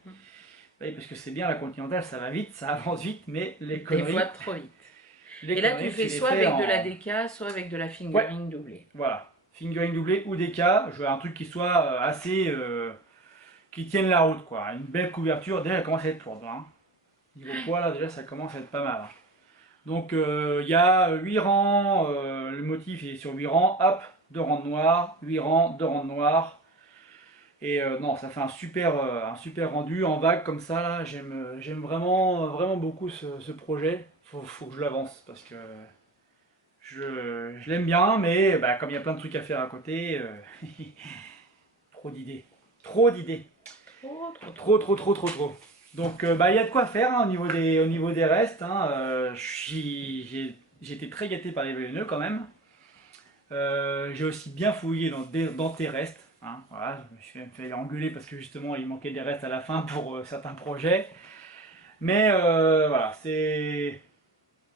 Oui, parce que c'est bien la continentale, ça va vite, ça avance vite, mais les conneries. Des fois trop vite. Et là tu fais soit avec de la DK, soit avec de la fingering doublée. Voilà, fingering doublée ou DK, je veux un truc qui soit assez. Qui tienne la route quoi. Une belle couverture, déjà elle commence à être lourde. Hein. Niveau poids là, déjà ça commence à être pas mal. Hein. Donc il y a 8 rangs, le motif est sur 8 rangs, hop, 2 rangs de noir, 8 rangs, 2 rangs de noir. Et non, ça fait un super rendu en vague comme ça là. J'aime vraiment beaucoup ce projet. Faut que je l'avance parce que je l'aime bien, mais bah, comme il y a plein de trucs à faire à côté, trop d'idées. Trop d'idées. Trop. Donc bah, il y a de quoi faire hein, au niveau des restes. Hein, j'ai été très gâté par les VNE quand même. J'ai aussi bien fouillé dans tes restes. Hein, voilà, je me suis même fait engueuler parce que justement il manquait des restes à la fin pour certains projets. Mais voilà, c'est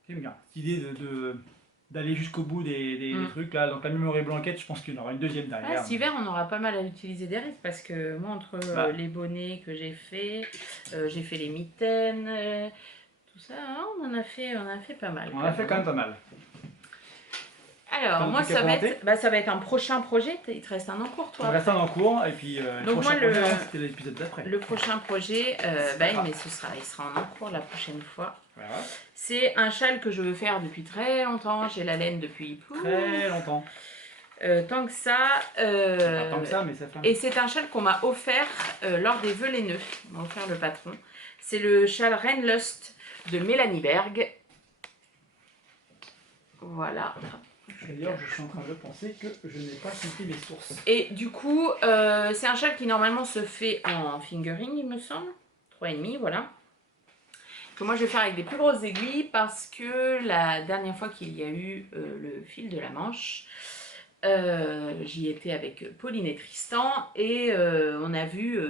J'aime bien. Cette idée d'aller jusqu'au bout des trucs là. Donc la mémoire blanquette, je pense qu'il y en aura une deuxième derrière. Cet hiver, on aura pas mal à utiliser des risques parce que moi, entre les bonnets que j'ai fait les mitaines, tout ça, hein, on en a fait pas mal. On en a fait quand même pas mal. Alors, moi, ça va être un prochain projet. Il te reste un en cours, toi. Il me reste un en cours, et puis donc moi, c'était l'épisode d'après. Le prochain projet, mais il sera en cours la prochaine fois. Voilà. C'est un châle que je veux faire depuis très longtemps. J'ai la laine depuis très longtemps. Tant que ça. Pas tant que ça, mais ça fait. Et c'est un châle qu'on m'a offert lors des vœux laineux. On m'a offert le patron. C'est le châle Renlust de Mélanie Berg. Voilà. D'ailleurs, je suis en train de penser que je n'ai pas cité mes sources. Et du coup, c'est un châle qui normalement se fait en fingering, il me semble. 3,5, voilà. Que moi je vais faire avec des plus grosses aiguilles parce que la dernière fois qu'il y a eu le fil de la Manche, j'y étais avec Pauline et Tristan et on a vu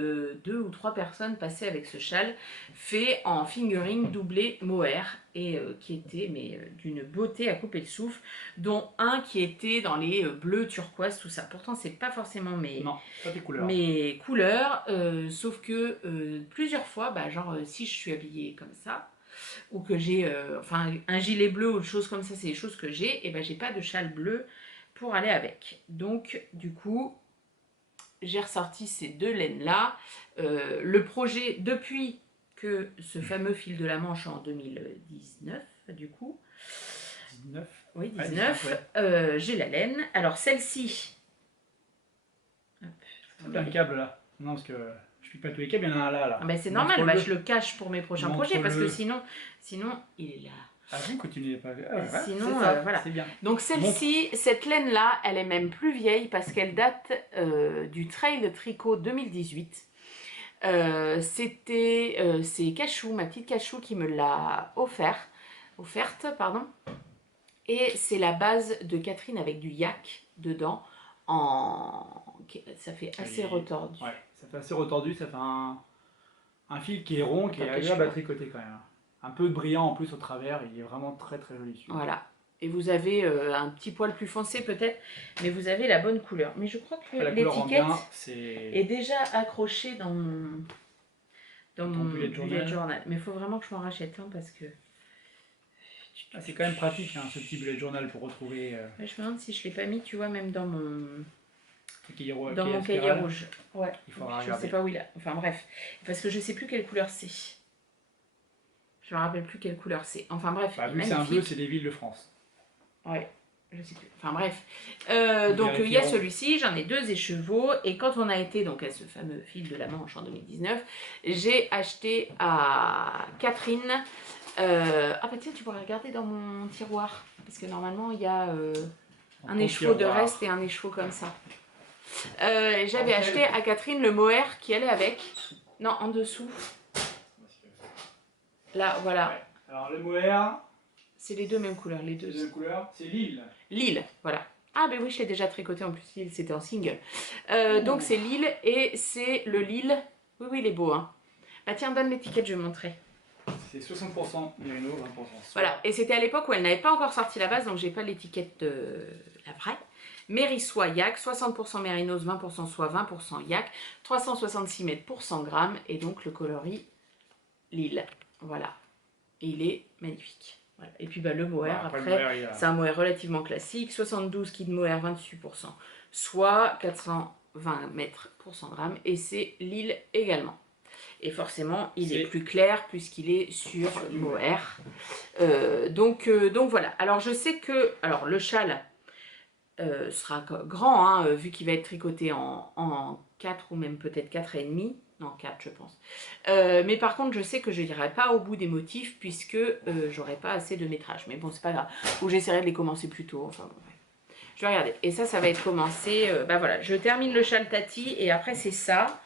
2 ou 3 personnes passer avec ce châle fait en fingering doublé mohair et qui était d'une beauté à couper le souffle, dont un qui était dans les bleus turquoise, tout ça. Pourtant c'est pas forcément mes couleurs, sauf que plusieurs fois, si je suis habillée comme ça ou que j'ai un gilet bleu ou des choses comme ça, c'est des choses que j'ai, et j'ai pas de châle bleu pour aller avec. Donc du coup j'ai ressorti ces 2 laines là. Le projet, depuis que ce fameux fil de la Manche en 2019 du coup 19. Oui, 19, j'ai la laine. Alors celle-ci, c'est un câble là. Non, parce que je pique pas tous les câbles, il y en a un là. C'est normal, je le cache pour mes prochains projets parce que sinon il est là. Ah, vous continuez pas. Sinon, voilà. C'est bien. Donc celle-ci, cette laine-là, elle est même plus vieille parce qu'elle date du Trail Tricot 2018. C'est Cachou, ma petite Cachou, qui me l'a offerte, pardon. Et c'est la base de Catherine avec du yak dedans. Ça fait assez retordu. Ouais, ça fait assez retordu, ça fait un fil qui est rond, qui est agréable à tricoter quand même. Un peu brillant en plus au travers, il est vraiment très très joli. Voilà. Et vous avez un petit poil plus foncé peut-être, mais vous avez la bonne couleur. Mais je crois que l'étiquette est déjà accrochée dans mon bullet journal. Mais il faut vraiment que je m'en rachète un parce que... c'est quand même pratique ce petit bullet journal pour retrouver... Je me demande si je ne l'ai pas mis, tu vois, même dans mon... Dans mon cahier rouge. Ouais. Il faudra regarder. Je ne sais pas où il a. Enfin bref. Parce que je ne sais plus quelle couleur c'est. Je ne me rappelle plus quelle couleur c'est. Enfin bref. Vu que c'est un bleu, c'est des villes de France. Ouais. Je sais plus. Enfin bref. Donc il y a celui-ci, j'en ai 2 écheveaux. Et quand on a été donc à ce fameux fil de la Manche en 2019, j'ai acheté à Catherine. Tiens, tu pourrais regarder dans mon tiroir. Parce que normalement il y a un écheveau de reste et un écheveau comme ça. J'avais acheté à Catherine le mohair qui allait avec. Non, en dessous. Là, voilà. Ouais. Alors le mohair. C'est les 2 mêmes couleurs. Les 2 mêmes couleurs, c'est Lille. Lille, voilà. Ah ben oui, je l'ai déjà tricoté en plus. Lille, c'était en single. Donc c'est Lille et c'est le Lille. Oui, il est beau. Hein. Tiens, donne l'étiquette, je vais montrer. C'est 60% Merino, 20% soie. Voilà, et c'était à l'époque où elle n'avait pas encore sorti la base, donc j'ai pas l'étiquette la vraie. Méri-soie yak, 60% mérinos, 20% soie, 20% yak, 366 mètres pour 100 grammes, et donc le coloris Lille. Voilà, et il est magnifique. Voilà. Et puis le mohair, après, c'est un mohair relativement classique, 72 kg de mohair, 28%, soit 420 mètres pour 100 grammes, et c'est Lille également. Et forcément, il est plus clair puisqu'il est sur mohair. Donc voilà. Alors je sais que le châle sera grand, vu qu'il va être tricoté en 4 ou même peut-être 4,5. Non, 4 je pense. Mais par contre, je sais que je n'irai pas au bout des motifs puisque j'aurai pas assez de métrage. Mais bon, c'est pas grave. Ou j'essaierai de les commencer plus tôt. Enfin bon, ouais. Je vais regarder. Et ça va être commencé. Voilà, je termine le châle Tati et après c'est ça.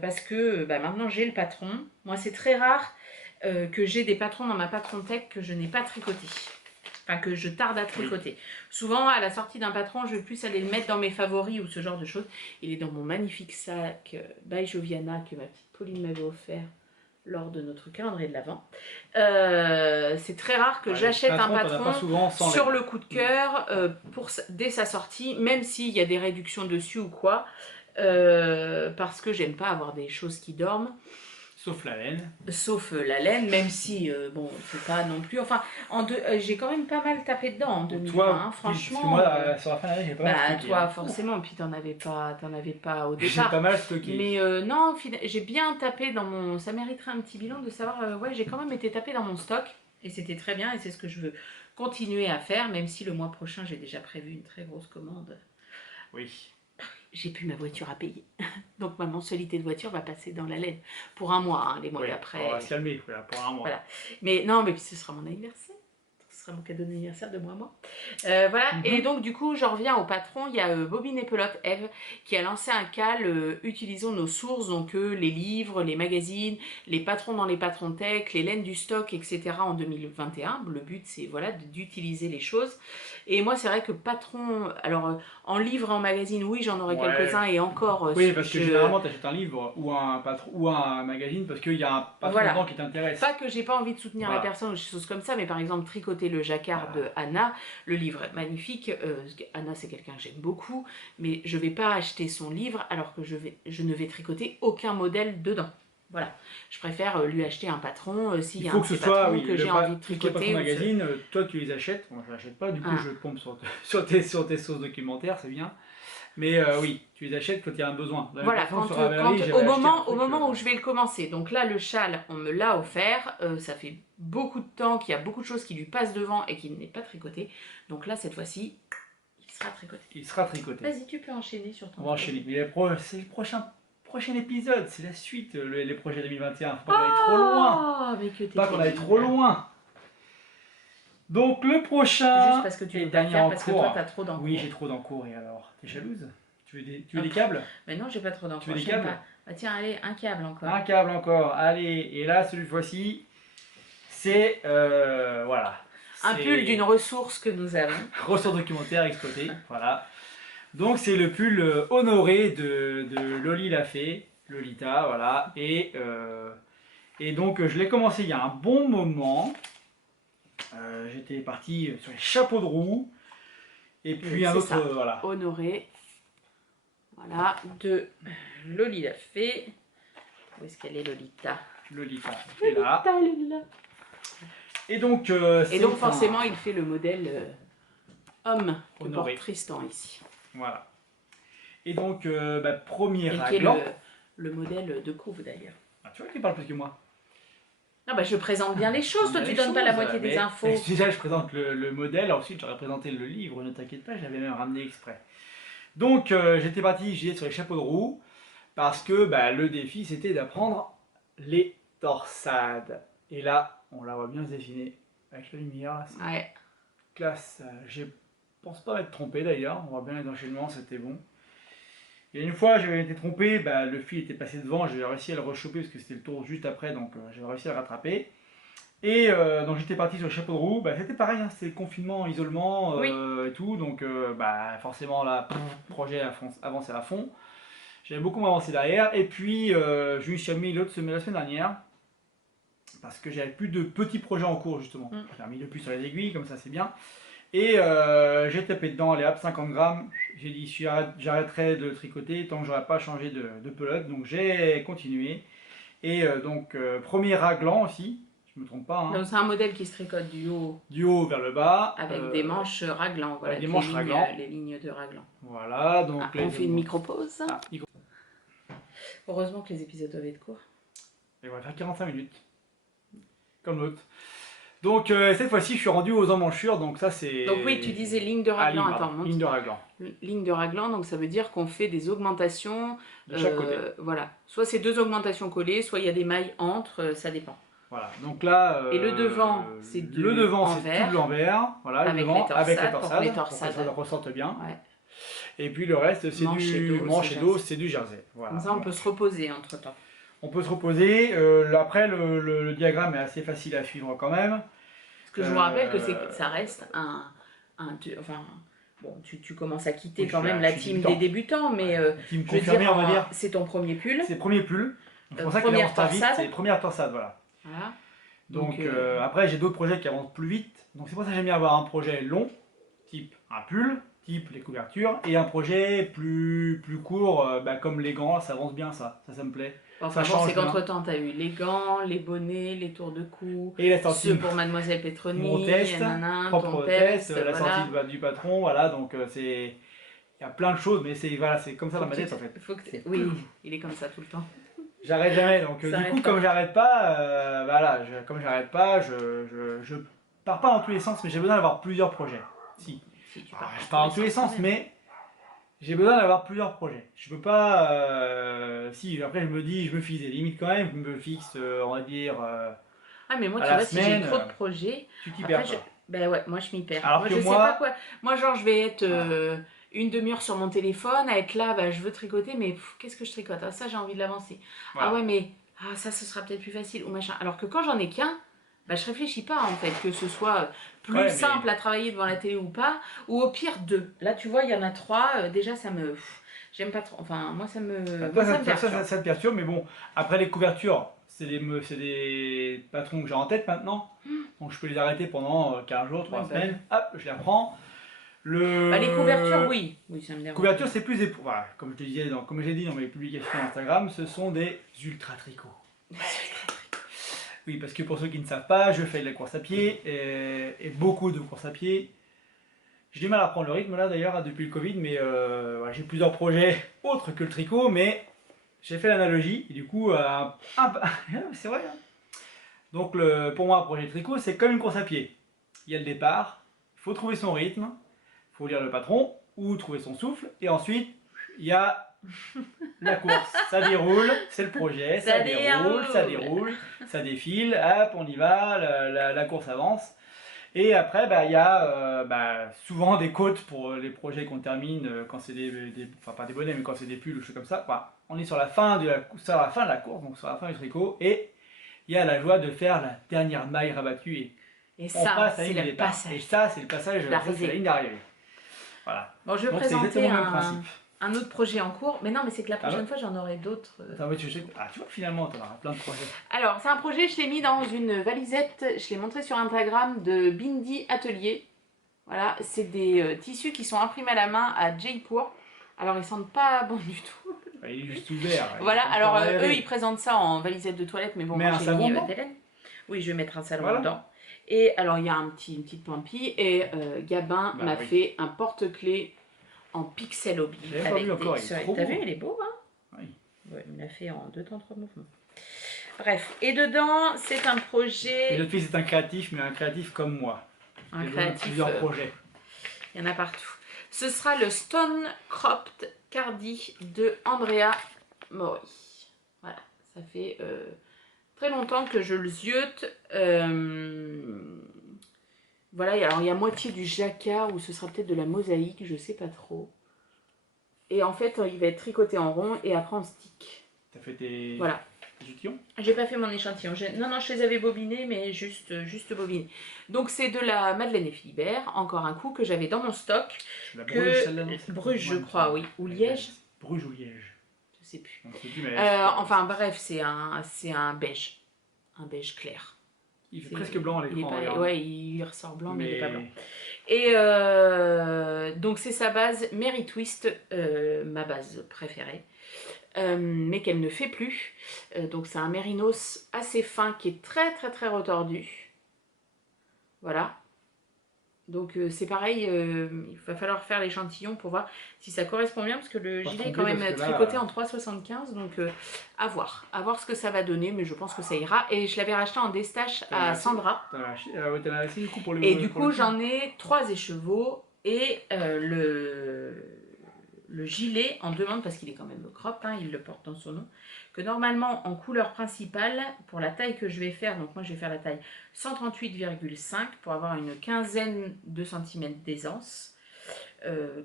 Parce que maintenant j'ai le patron. Moi c'est très rare que j'ai des patrons dans ma patron tech que je n'ai pas tricoté. Enfin que je tarde à tricoter. Souvent à la sortie d'un patron je vais plus aller le mettre dans mes favoris ou ce genre de choses. Il est dans mon magnifique sac by Joviana que ma petite Pauline m'avait offert lors de notre calendrier de l'Avent. C'est très rare que Ouais, j'achète un t'en as pas patron souvent sans sur laine. le coup de cœur dès sa sortie, même s'il y a des réductions dessus ou quoi, parce que j'aime pas avoir des choses qui dorment. Sauf la laine. Sauf la laine, même si, bon, c'est pas non plus... Enfin, j'ai quand même pas mal tapé dedans en 2020, Toi, hein, franchement. parce que moi, sur la fin d'année, j'ai pas mal Bah, stocké. toi, Hein. forcément, puis t'en avais pas au J'ai pas départ. mal stocké. Mais non, j'ai bien tapé dans mon... Ça mériterait un petit bilan de savoir... ouais, j'ai quand même été tapé dans mon stock, et c'était très bien, et c'est ce que je veux continuer à faire, même si le mois prochain, j'ai déjà prévu une très grosse commande. Oui. J'ai plus ma voiture à payer. Donc ma mensualité de voiture va passer dans la laine pour un mois, hein, les mois d'après. On va se calmer voilà, pour un mois. Voilà. Mais non, mais puis ce sera mon anniversaire. Ce sera mon cadeau d'anniversaire de moi à moi. Voilà. Et donc du coup, j'en reviens au patron. Il y a Bobine et Pelote, Eve, qui a lancé un cal utilisons nos sources, donc les livres, les magazines, les patrons dans les patrons tech, les laines du stock, etc. en 2021. Le but, c'est voilà, d'utiliser les choses. Et moi, c'est vrai que patron, alors en livre et en magazine, oui, j'en aurai quelques-uns et encore. Oui, parce que généralement, tu achètes un livre ou un patron ou un magazine parce qu'il y a un patron dedans qui t'intéresse. Pas que j'ai pas envie de soutenir la personne ou des choses comme ça, mais par exemple, tricoter le jacquard de Anna, le livre est magnifique. Anna, c'est quelqu'un que j'aime beaucoup, mais je vais pas acheter son livre alors que je ne vais tricoter aucun modèle dedans. Voilà, je préfère lui acheter un patron s'il y a un petit patron que j'ai envie de tricoter. Magazine, toi tu les achètes, moi je les achète pas, du coup je pompe sur tes sources documentaires, c'est bien. Mais oui, tu les achètes quand il y a un besoin. Voilà, au moment où je vais le commencer. Donc là, le châle, on me l'a offert. Ça fait beaucoup de temps qu'il y a beaucoup de choses qui lui passent devant et qui n'est pas tricoté. Donc là, cette fois-ci, il sera tricoté. Il sera tricoté. Vas-y, tu peux enchaîner sur ton... On va enchaîner. Mais c'est le prochain épisode, c'est la suite, les projets 2021. Faut pas qu'on aille trop loin. Mais que pas qu'on aille trop loin. Donc le prochain... Juste parce que tu veux pas le faire, parce que toi, t'as trop d'encours. Oui, j'ai trop d'encours, et alors t'es jalouse? Tu veux des câbles? Mais non, j'ai pas trop d'encours. Tu veux des câbles? Bah tiens, allez, un câble encore. Un câble encore, allez. Et là, celui-ci, c'est... voilà. Un pull d'une ressource que nous avons. Ressource documentaire exploitée, voilà. Donc c'est le pull honoré de Loli l'a fait, Lolita, voilà. Et donc je l'ai commencé il y a un bon moment. J'étais parti sur les chapeaux de roue. Et puis un autre, voilà. Honoré. Voilà, de Loli l'a fait. Où est-ce qu'elle est, Lolita? Lolita est là. Lolita. Et donc, forcément, il fait le modèle homme que porte Tristan ici. Voilà. Et donc, premier raglan. Le modèle de couve d'ailleurs. Ah, tu vois qu'il parle plus que moi. Ah bah je présente bien les choses, toi tu donnes pas la moitié des infos. Déjà je présente le modèle, ensuite j'aurais présenté le livre, ne t'inquiète pas, je l'avais même ramené exprès. Donc j'étais parti sur les chapeaux de roue, parce que le défi c'était d'apprendre les torsades. Et là, on la voit bien se dessiner avec la lumière. Ouais. Classe, je pense pas m'être trompé d'ailleurs, on voit bien les enchaînements, c'était bon. Et une fois, j'avais été trompé, le fil était passé devant, j'ai réussi à le rechoper parce que c'était le tour juste après, donc j'ai réussi à le rattraper. Et donc j'étais parti sur le chapeau de roue, c'était pareil, hein, c'était le confinement, isolement et tout, donc forcément là, le projet avançait à fond. J'avais beaucoup avancé derrière, et puis je me suis mis la semaine dernière, parce que j'avais plus de petits projets en cours justement. J'ai mis le plus sur les aiguilles, comme ça c'est bien. Et j'ai tapé dedans, allez hop, 50 grammes. J'ai dit j'arrêterai de tricoter tant que j'aurais pas changé de pelote. Donc j'ai continué. Et donc premier raglan aussi, je me trompe pas. Hein. Donc c'est un modèle qui se tricote du haut vers le bas. Avec des manches raglan, voilà, des manches raglan. Les lignes de raglan. Voilà, donc on fait une micro-pause. Heureusement que les épisodes doivent être courts. Et on va faire 45 minutes. Comme l'autre. Donc cette fois-ci je suis rendu aux emmanchures, donc ça c'est... Donc oui, tu disais ligne de raglan, ligne de raglan. Ligne de raglan, donc ça veut dire qu'on fait des augmentations de chaque côté. Voilà, soit c'est 2 augmentations collées, soit il y a des mailles entre, ça dépend. Voilà, donc là... et le devant, c'est tout l'envers, voilà, avec le devant, avec les torsades, pour que ça ressorte bien. Ouais. Et puis le reste c'est du manche et dos, c'est du jersey. Voilà. Comme ça on peut se reposer entre temps. On peut se reposer, après le diagramme est assez facile à suivre quand même. Parce que je vous rappelle que ça reste enfin, bon, tu commences à quitter quand même la team des débutants, mais team confirmée, on va dire. C'est ton premier pull. C'est le premier pull. C'est pour ça qu'il première avance pas vite, torsade. c'est les premières torsades, voilà. Voilà. Donc Donc, après j'ai d'autres projets qui avancent plus vite, donc c'est pour ça que j'aime bien avoir un projet long, type un pull, type les couvertures, et un projet plus court, comme les gants, ça avance bien ça me plaît. enfin ça bon, change c'est bien. qu'entre temps, t'as eu les gants, les bonnets, les tours de cou, Et la ceux sortie, pour Mademoiselle Petroni, mon test, nanana, propre ton test, test, la voilà. sortie du patron, voilà, donc c'est... Il y a plein de choses, mais c'est voilà, c'est comme ça Faut dans ma que tu tête en fait. faut que oui, il est comme ça tout le temps. J'arrête jamais, donc Ça du arrête coup, pas. comme j'arrête pas, comme j'arrête pas, je pars pas dans tous les sens, mais j'ai besoin d'avoir plusieurs projets. Si, Si tu ah, pars je pars dans tous les quand sens, même. mais j'ai besoin d'avoir plusieurs projets. Je peux pas, si après je me dis, je me fixe des limites quand même, je me fixe, on va dire, Ah mais moi à tu la vois si j'ai semaine, trop de projets, tu t'y après perds je pas. ben ouais, moi je m'y perds. Alors Moi que je sais pas moi, quoi. Moi genre je vais être voilà. une demi-heure sur mon téléphone à être là, bah, je veux tricoter mais qu'est-ce que je tricote? Ah, ça j'ai envie de l'avancer. Ah ouais Voilà. mais ça ce sera peut-être plus facile ou machin. Alors que quand j'en ai qu'un, bah je réfléchis pas en fait que ce soit plus Ouais, mais simple à travailler devant la télé ou pas, ou au pire deux. Là tu vois il y en a trois, déjà ça me j'aime pas trop. Enfin moi ça me toi, ça me perturbe. ça te perturbe, mais bon, après les couvertures, c'est des patrons que j'ai en tête maintenant, donc je peux les arrêter pendant 15 jours, Ouais, 3 bah oui. semaines, hop, je les reprends. Bah les couvertures Le oui, ça me dérange. couverture, c'est plus des... Voilà, comme je te disais, comme j'ai dit dans mes publications Instagram, ce sont des ultra tricots. Oui, parce que pour ceux qui ne savent pas, je fais de la course à pied, et beaucoup de course à pied. J'ai du mal à prendre le rythme là d'ailleurs depuis le Covid, mais voilà, j'ai plusieurs projets autres que le tricot, mais j'ai fait l'analogie, et du coup, c'est vrai. Hein. Donc pour moi, un projet tricot, c'est comme une course à pied. Il y a le départ, il faut trouver son rythme, il faut lire le patron, ou trouver son souffle, et ensuite, il y a la course. Ça déroule, c'est le projet, ça déroule, ça déroule, ça défile, hop, on y va, la course avance. Et après, il y a souvent des côtes pour les projets qu'on termine quand c'est enfin pas des bonnets, mais quand c'est des pulls ou des choses comme ça. Voilà. On est sur la fin de la course, donc sur la fin du tricot, et il y a la joie de faire la dernière maille rabattue et Et on ça, passe à la c'est ligne de le départ. passage. Et ça, c'est le passage, ça, c'est la L'arrivée. ligne d'arrivée. Voilà. Bon, je vais Donc c'est présenter exactement le même principe. un autre projet en cours, mais non, mais c'est que la Ah prochaine ouais fois, j'en aurai d'autres. Attends, mais tu vois, finalement, tu auras plein de projets. Alors, c'est un projet, je l'ai mis dans une valisette, je l'ai montré sur Instagram de Bindi Atelier. Voilà, c'est des tissus qui sont imprimés à la main à Jaipur. Alors, ils sentent pas bon du tout. Il est juste ouvert. Voilà, il est alors encore aéré. eux, ils présentent ça en valisette de toilette, mais bon, Mais moi, un j'ai savon mis dedans d'Hélène. Oui, je vais mettre un salon Voilà. dedans. Et alors, il y a une petite pampille, et Gabin Bah m'a oui. fait un porte-clés en pixel hobby. J'avais pas vu encore, il est trop T'as beau. vu, il est beau, hein? Oui. Ouais, il me l'a fait en 2 temps 3 mouvements. Bref, et dedans, c'est un Et projet... notre fils est un créatif, mais un créatif comme moi. Un Il a créatif, plusieurs projets. il y en a partout. Ce sera le Stone Cropped Cardi de Andrea Mori. Voilà, ça fait très longtemps que je le ziote. Voilà, alors il y a moitié du jacquard ou ce sera peut-être de la mosaïque, je sais pas trop. Et en fait, il va être tricoté en rond et après en stick. T'as fait tes Voilà. échantillons? J'ai pas fait mon échantillon. Non, je les avais bobinés, mais juste bobinés. Donc c'est de la Madeleine et Philibert, encore un coup, que j'avais dans mon stock. La Que... Bruges, celle-là, non? Bruges, je crois, oui. Ou Liège. Bruges ou Liège? Je sais plus. Non, c'est plus, mais Enfin bref, c'est un beige. Un beige clair. il fait presque blanc à l'écran. Regarde. Ouais, il ressort blanc, mais il est pas blanc. Et donc c'est sa base Mary Twist, ma base préférée. Mais qu'elle ne fait plus. Donc c'est un mérinos assez fin qui est très très très retordu. Voilà. Donc c'est pareil, il va falloir faire l'échantillon pour voir si ça correspond bien parce que le gilet est quand même tricoté en 3,75, donc à voir ce que ça va donner, mais je pense que ça ira. Et je l'avais racheté en destache à Sandra. T'en as acheté du coup pour le... Et du coup j'en ai 3 écheveaux et le gilet en demande, parce qu'il est quand même crop, hein, il le porte dans son nom, que normalement en couleur principale, pour la taille que je vais faire, donc moi je vais faire la taille 138,5 pour avoir une quinzaine de centimètres d'aisance,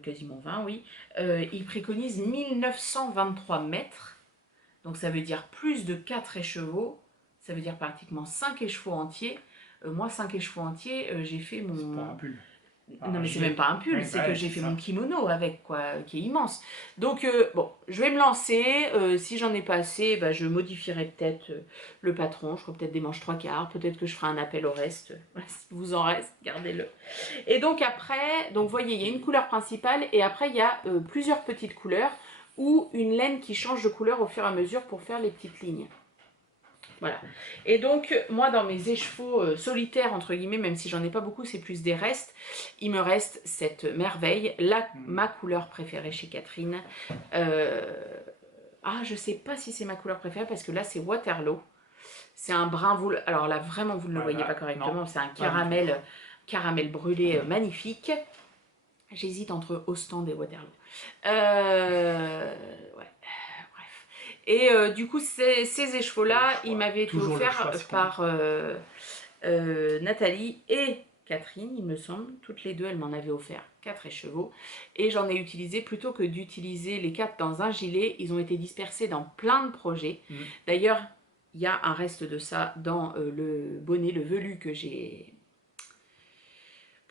quasiment 20 oui, il préconise 1923 mètres, donc ça veut dire plus de 4 écheveaux, ça veut dire pratiquement 5 écheveaux entiers. Moi 5 écheveaux entiers, j'ai fait mon... Pour un pull. Non mais c'est même pas un pull, Ouais, c'est ouais, que j'ai c'est fait ça. mon kimono avec quoi, qui est immense. Donc bon, je vais me lancer, si j'en ai pas assez, bah, je modifierai peut-être le patron, je ferai peut-être des manches 3/4, peut-être que je ferai un appel au reste, si vous en reste, gardez-le. Et donc après, donc vous voyez, il y a une couleur principale et après il y a plusieurs petites couleurs ou une laine qui change de couleur au fur et à mesure pour faire les petites lignes. Voilà. Et donc, moi, dans mes écheveaux solitaires, entre guillemets, même si j'en ai pas beaucoup, c'est plus des restes, il me reste cette merveille, ma couleur préférée chez Catherine. Ah, je sais pas si c'est ma couleur préférée, parce que là, c'est Waterloo. C'est un brun, alors là, vraiment, vous ne le voyez pas correctement, c'est un caramel brûlé magnifique. J'hésite entre Ostende et Waterloo. Ouais. Et du coup, ces écheveaux-là, ils m'avaient été offerts par Nathalie et Catherine, il me semble. Toutes les deux, elles m'en avaient offert 4 écheveaux. Et j'en ai utilisé, plutôt que d'utiliser les 4 dans un gilet, ils ont été dispersés dans plein de projets. D'ailleurs, il y a un reste de ça dans le bonnet, le velu que j'ai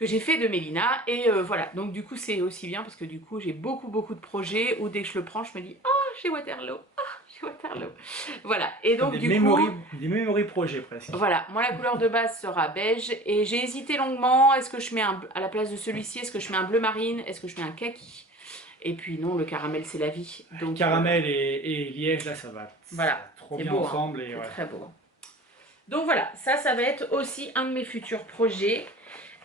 fait de Mélina. Et voilà, donc du coup, c'est aussi bien parce que du coup, j'ai beaucoup de projets où dès que je le prends, je me dis « Oh, chez Waterloo !» Waterloo. Voilà, et donc des du coup... Des memory projets presque. Voilà, moi la couleur de base sera beige et j'ai hésité longuement, est-ce que je mets à la place de celui-ci, est-ce que je mets un bleu marine, est-ce que je mets un kaki? Et puis non, le caramel c'est la vie. Donc, caramel et liège, là ça va voilà, trop bien beau, ensemble. C'est très beau. Donc voilà, ça va être aussi un de mes futurs projets.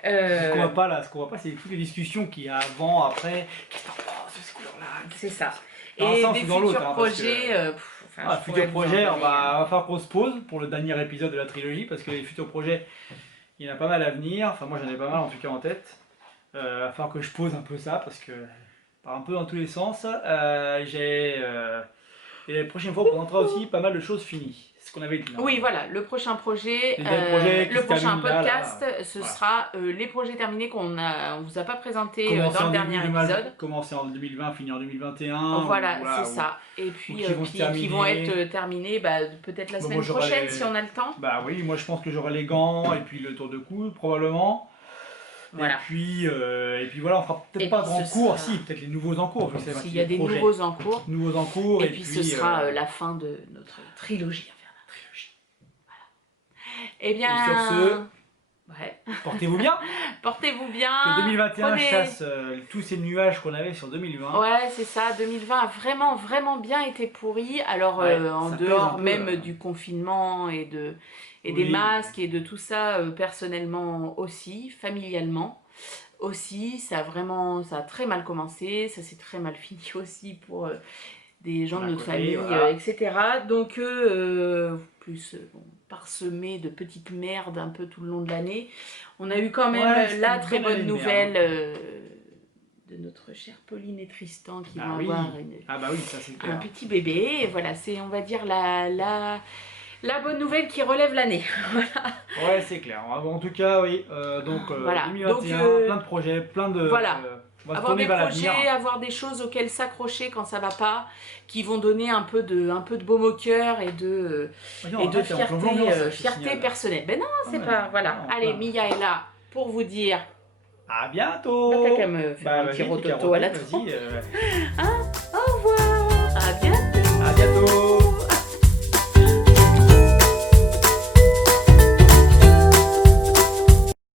Ce qu'on voit pas, c'est toutes les discussions qu'il y a avant, après. Qu'est-ce que t'en penses de cette couleur-là? C'est ça. Et des futurs projets... futur projet, on va faire qu'on se pose pour le dernier épisode de la trilogie, parce que les futurs projets, il y en a pas mal à venir. Enfin, moi j'en ai pas mal en tout cas en tête. Il va falloir que je pose un peu ça, parce que part un peu dans tous les sens. Et la prochaine fois, on présentera aussi pas mal de choses finies. C'est ce qu'on avait dit. Oui, voilà, le prochain projet, le prochain podcast, ce sera les projets terminés qu'on vous a pas présentés dans le dernier épisode. Commencer en 2020, finir en 2021. Voilà, c'est ça. Et puis qui vont être terminés peut-être la semaine prochaine si on a le temps. Bah oui, moi je pense que j'aurai les gants et puis le tour de cou probablement. Voilà. Et puis voilà, on fera peut-être pas grand cours, si, peut-être les nouveaux en cours. S'il y a des nouveaux en cours. Et puis ce sera la fin de notre trilogie. Eh bien, et sur ce, portez-vous bien. Portez-vous bien. Que 2021 chasse tous ces nuages qu'on avait sur 2020. Ouais, c'est ça. 2020 a vraiment bien été pourri. Alors, en dehors même du confinement et des masques et de tout ça, personnellement aussi, familialement aussi, ça a très mal commencé. Ça s'est très mal fini aussi pour des gens de notre famille, etc. Donc, parsemé de petites merdes un peu tout le long de l'année. On a eu quand même la très bonne nouvelle de notre chère Pauline et Tristan qui vont avoir un petit bébé. Et voilà, c'est, on va dire, la bonne nouvelle qui relève l'année. Voilà. Ouais, c'est clair. En tout cas, oui. Voilà. 2021, plein de projets, plein de... Voilà. Avoir des projets, avoir des choses auxquelles s'accrocher quand ça va pas, qui vont donner un peu de baume au cœur et de fierté personnelle. Ben non, c'est pas... Voilà. Allez, Mia est là pour vous dire... À bientôt. T'as qu'à me faire un petit rototo à la tronche. Au revoir. À bientôt.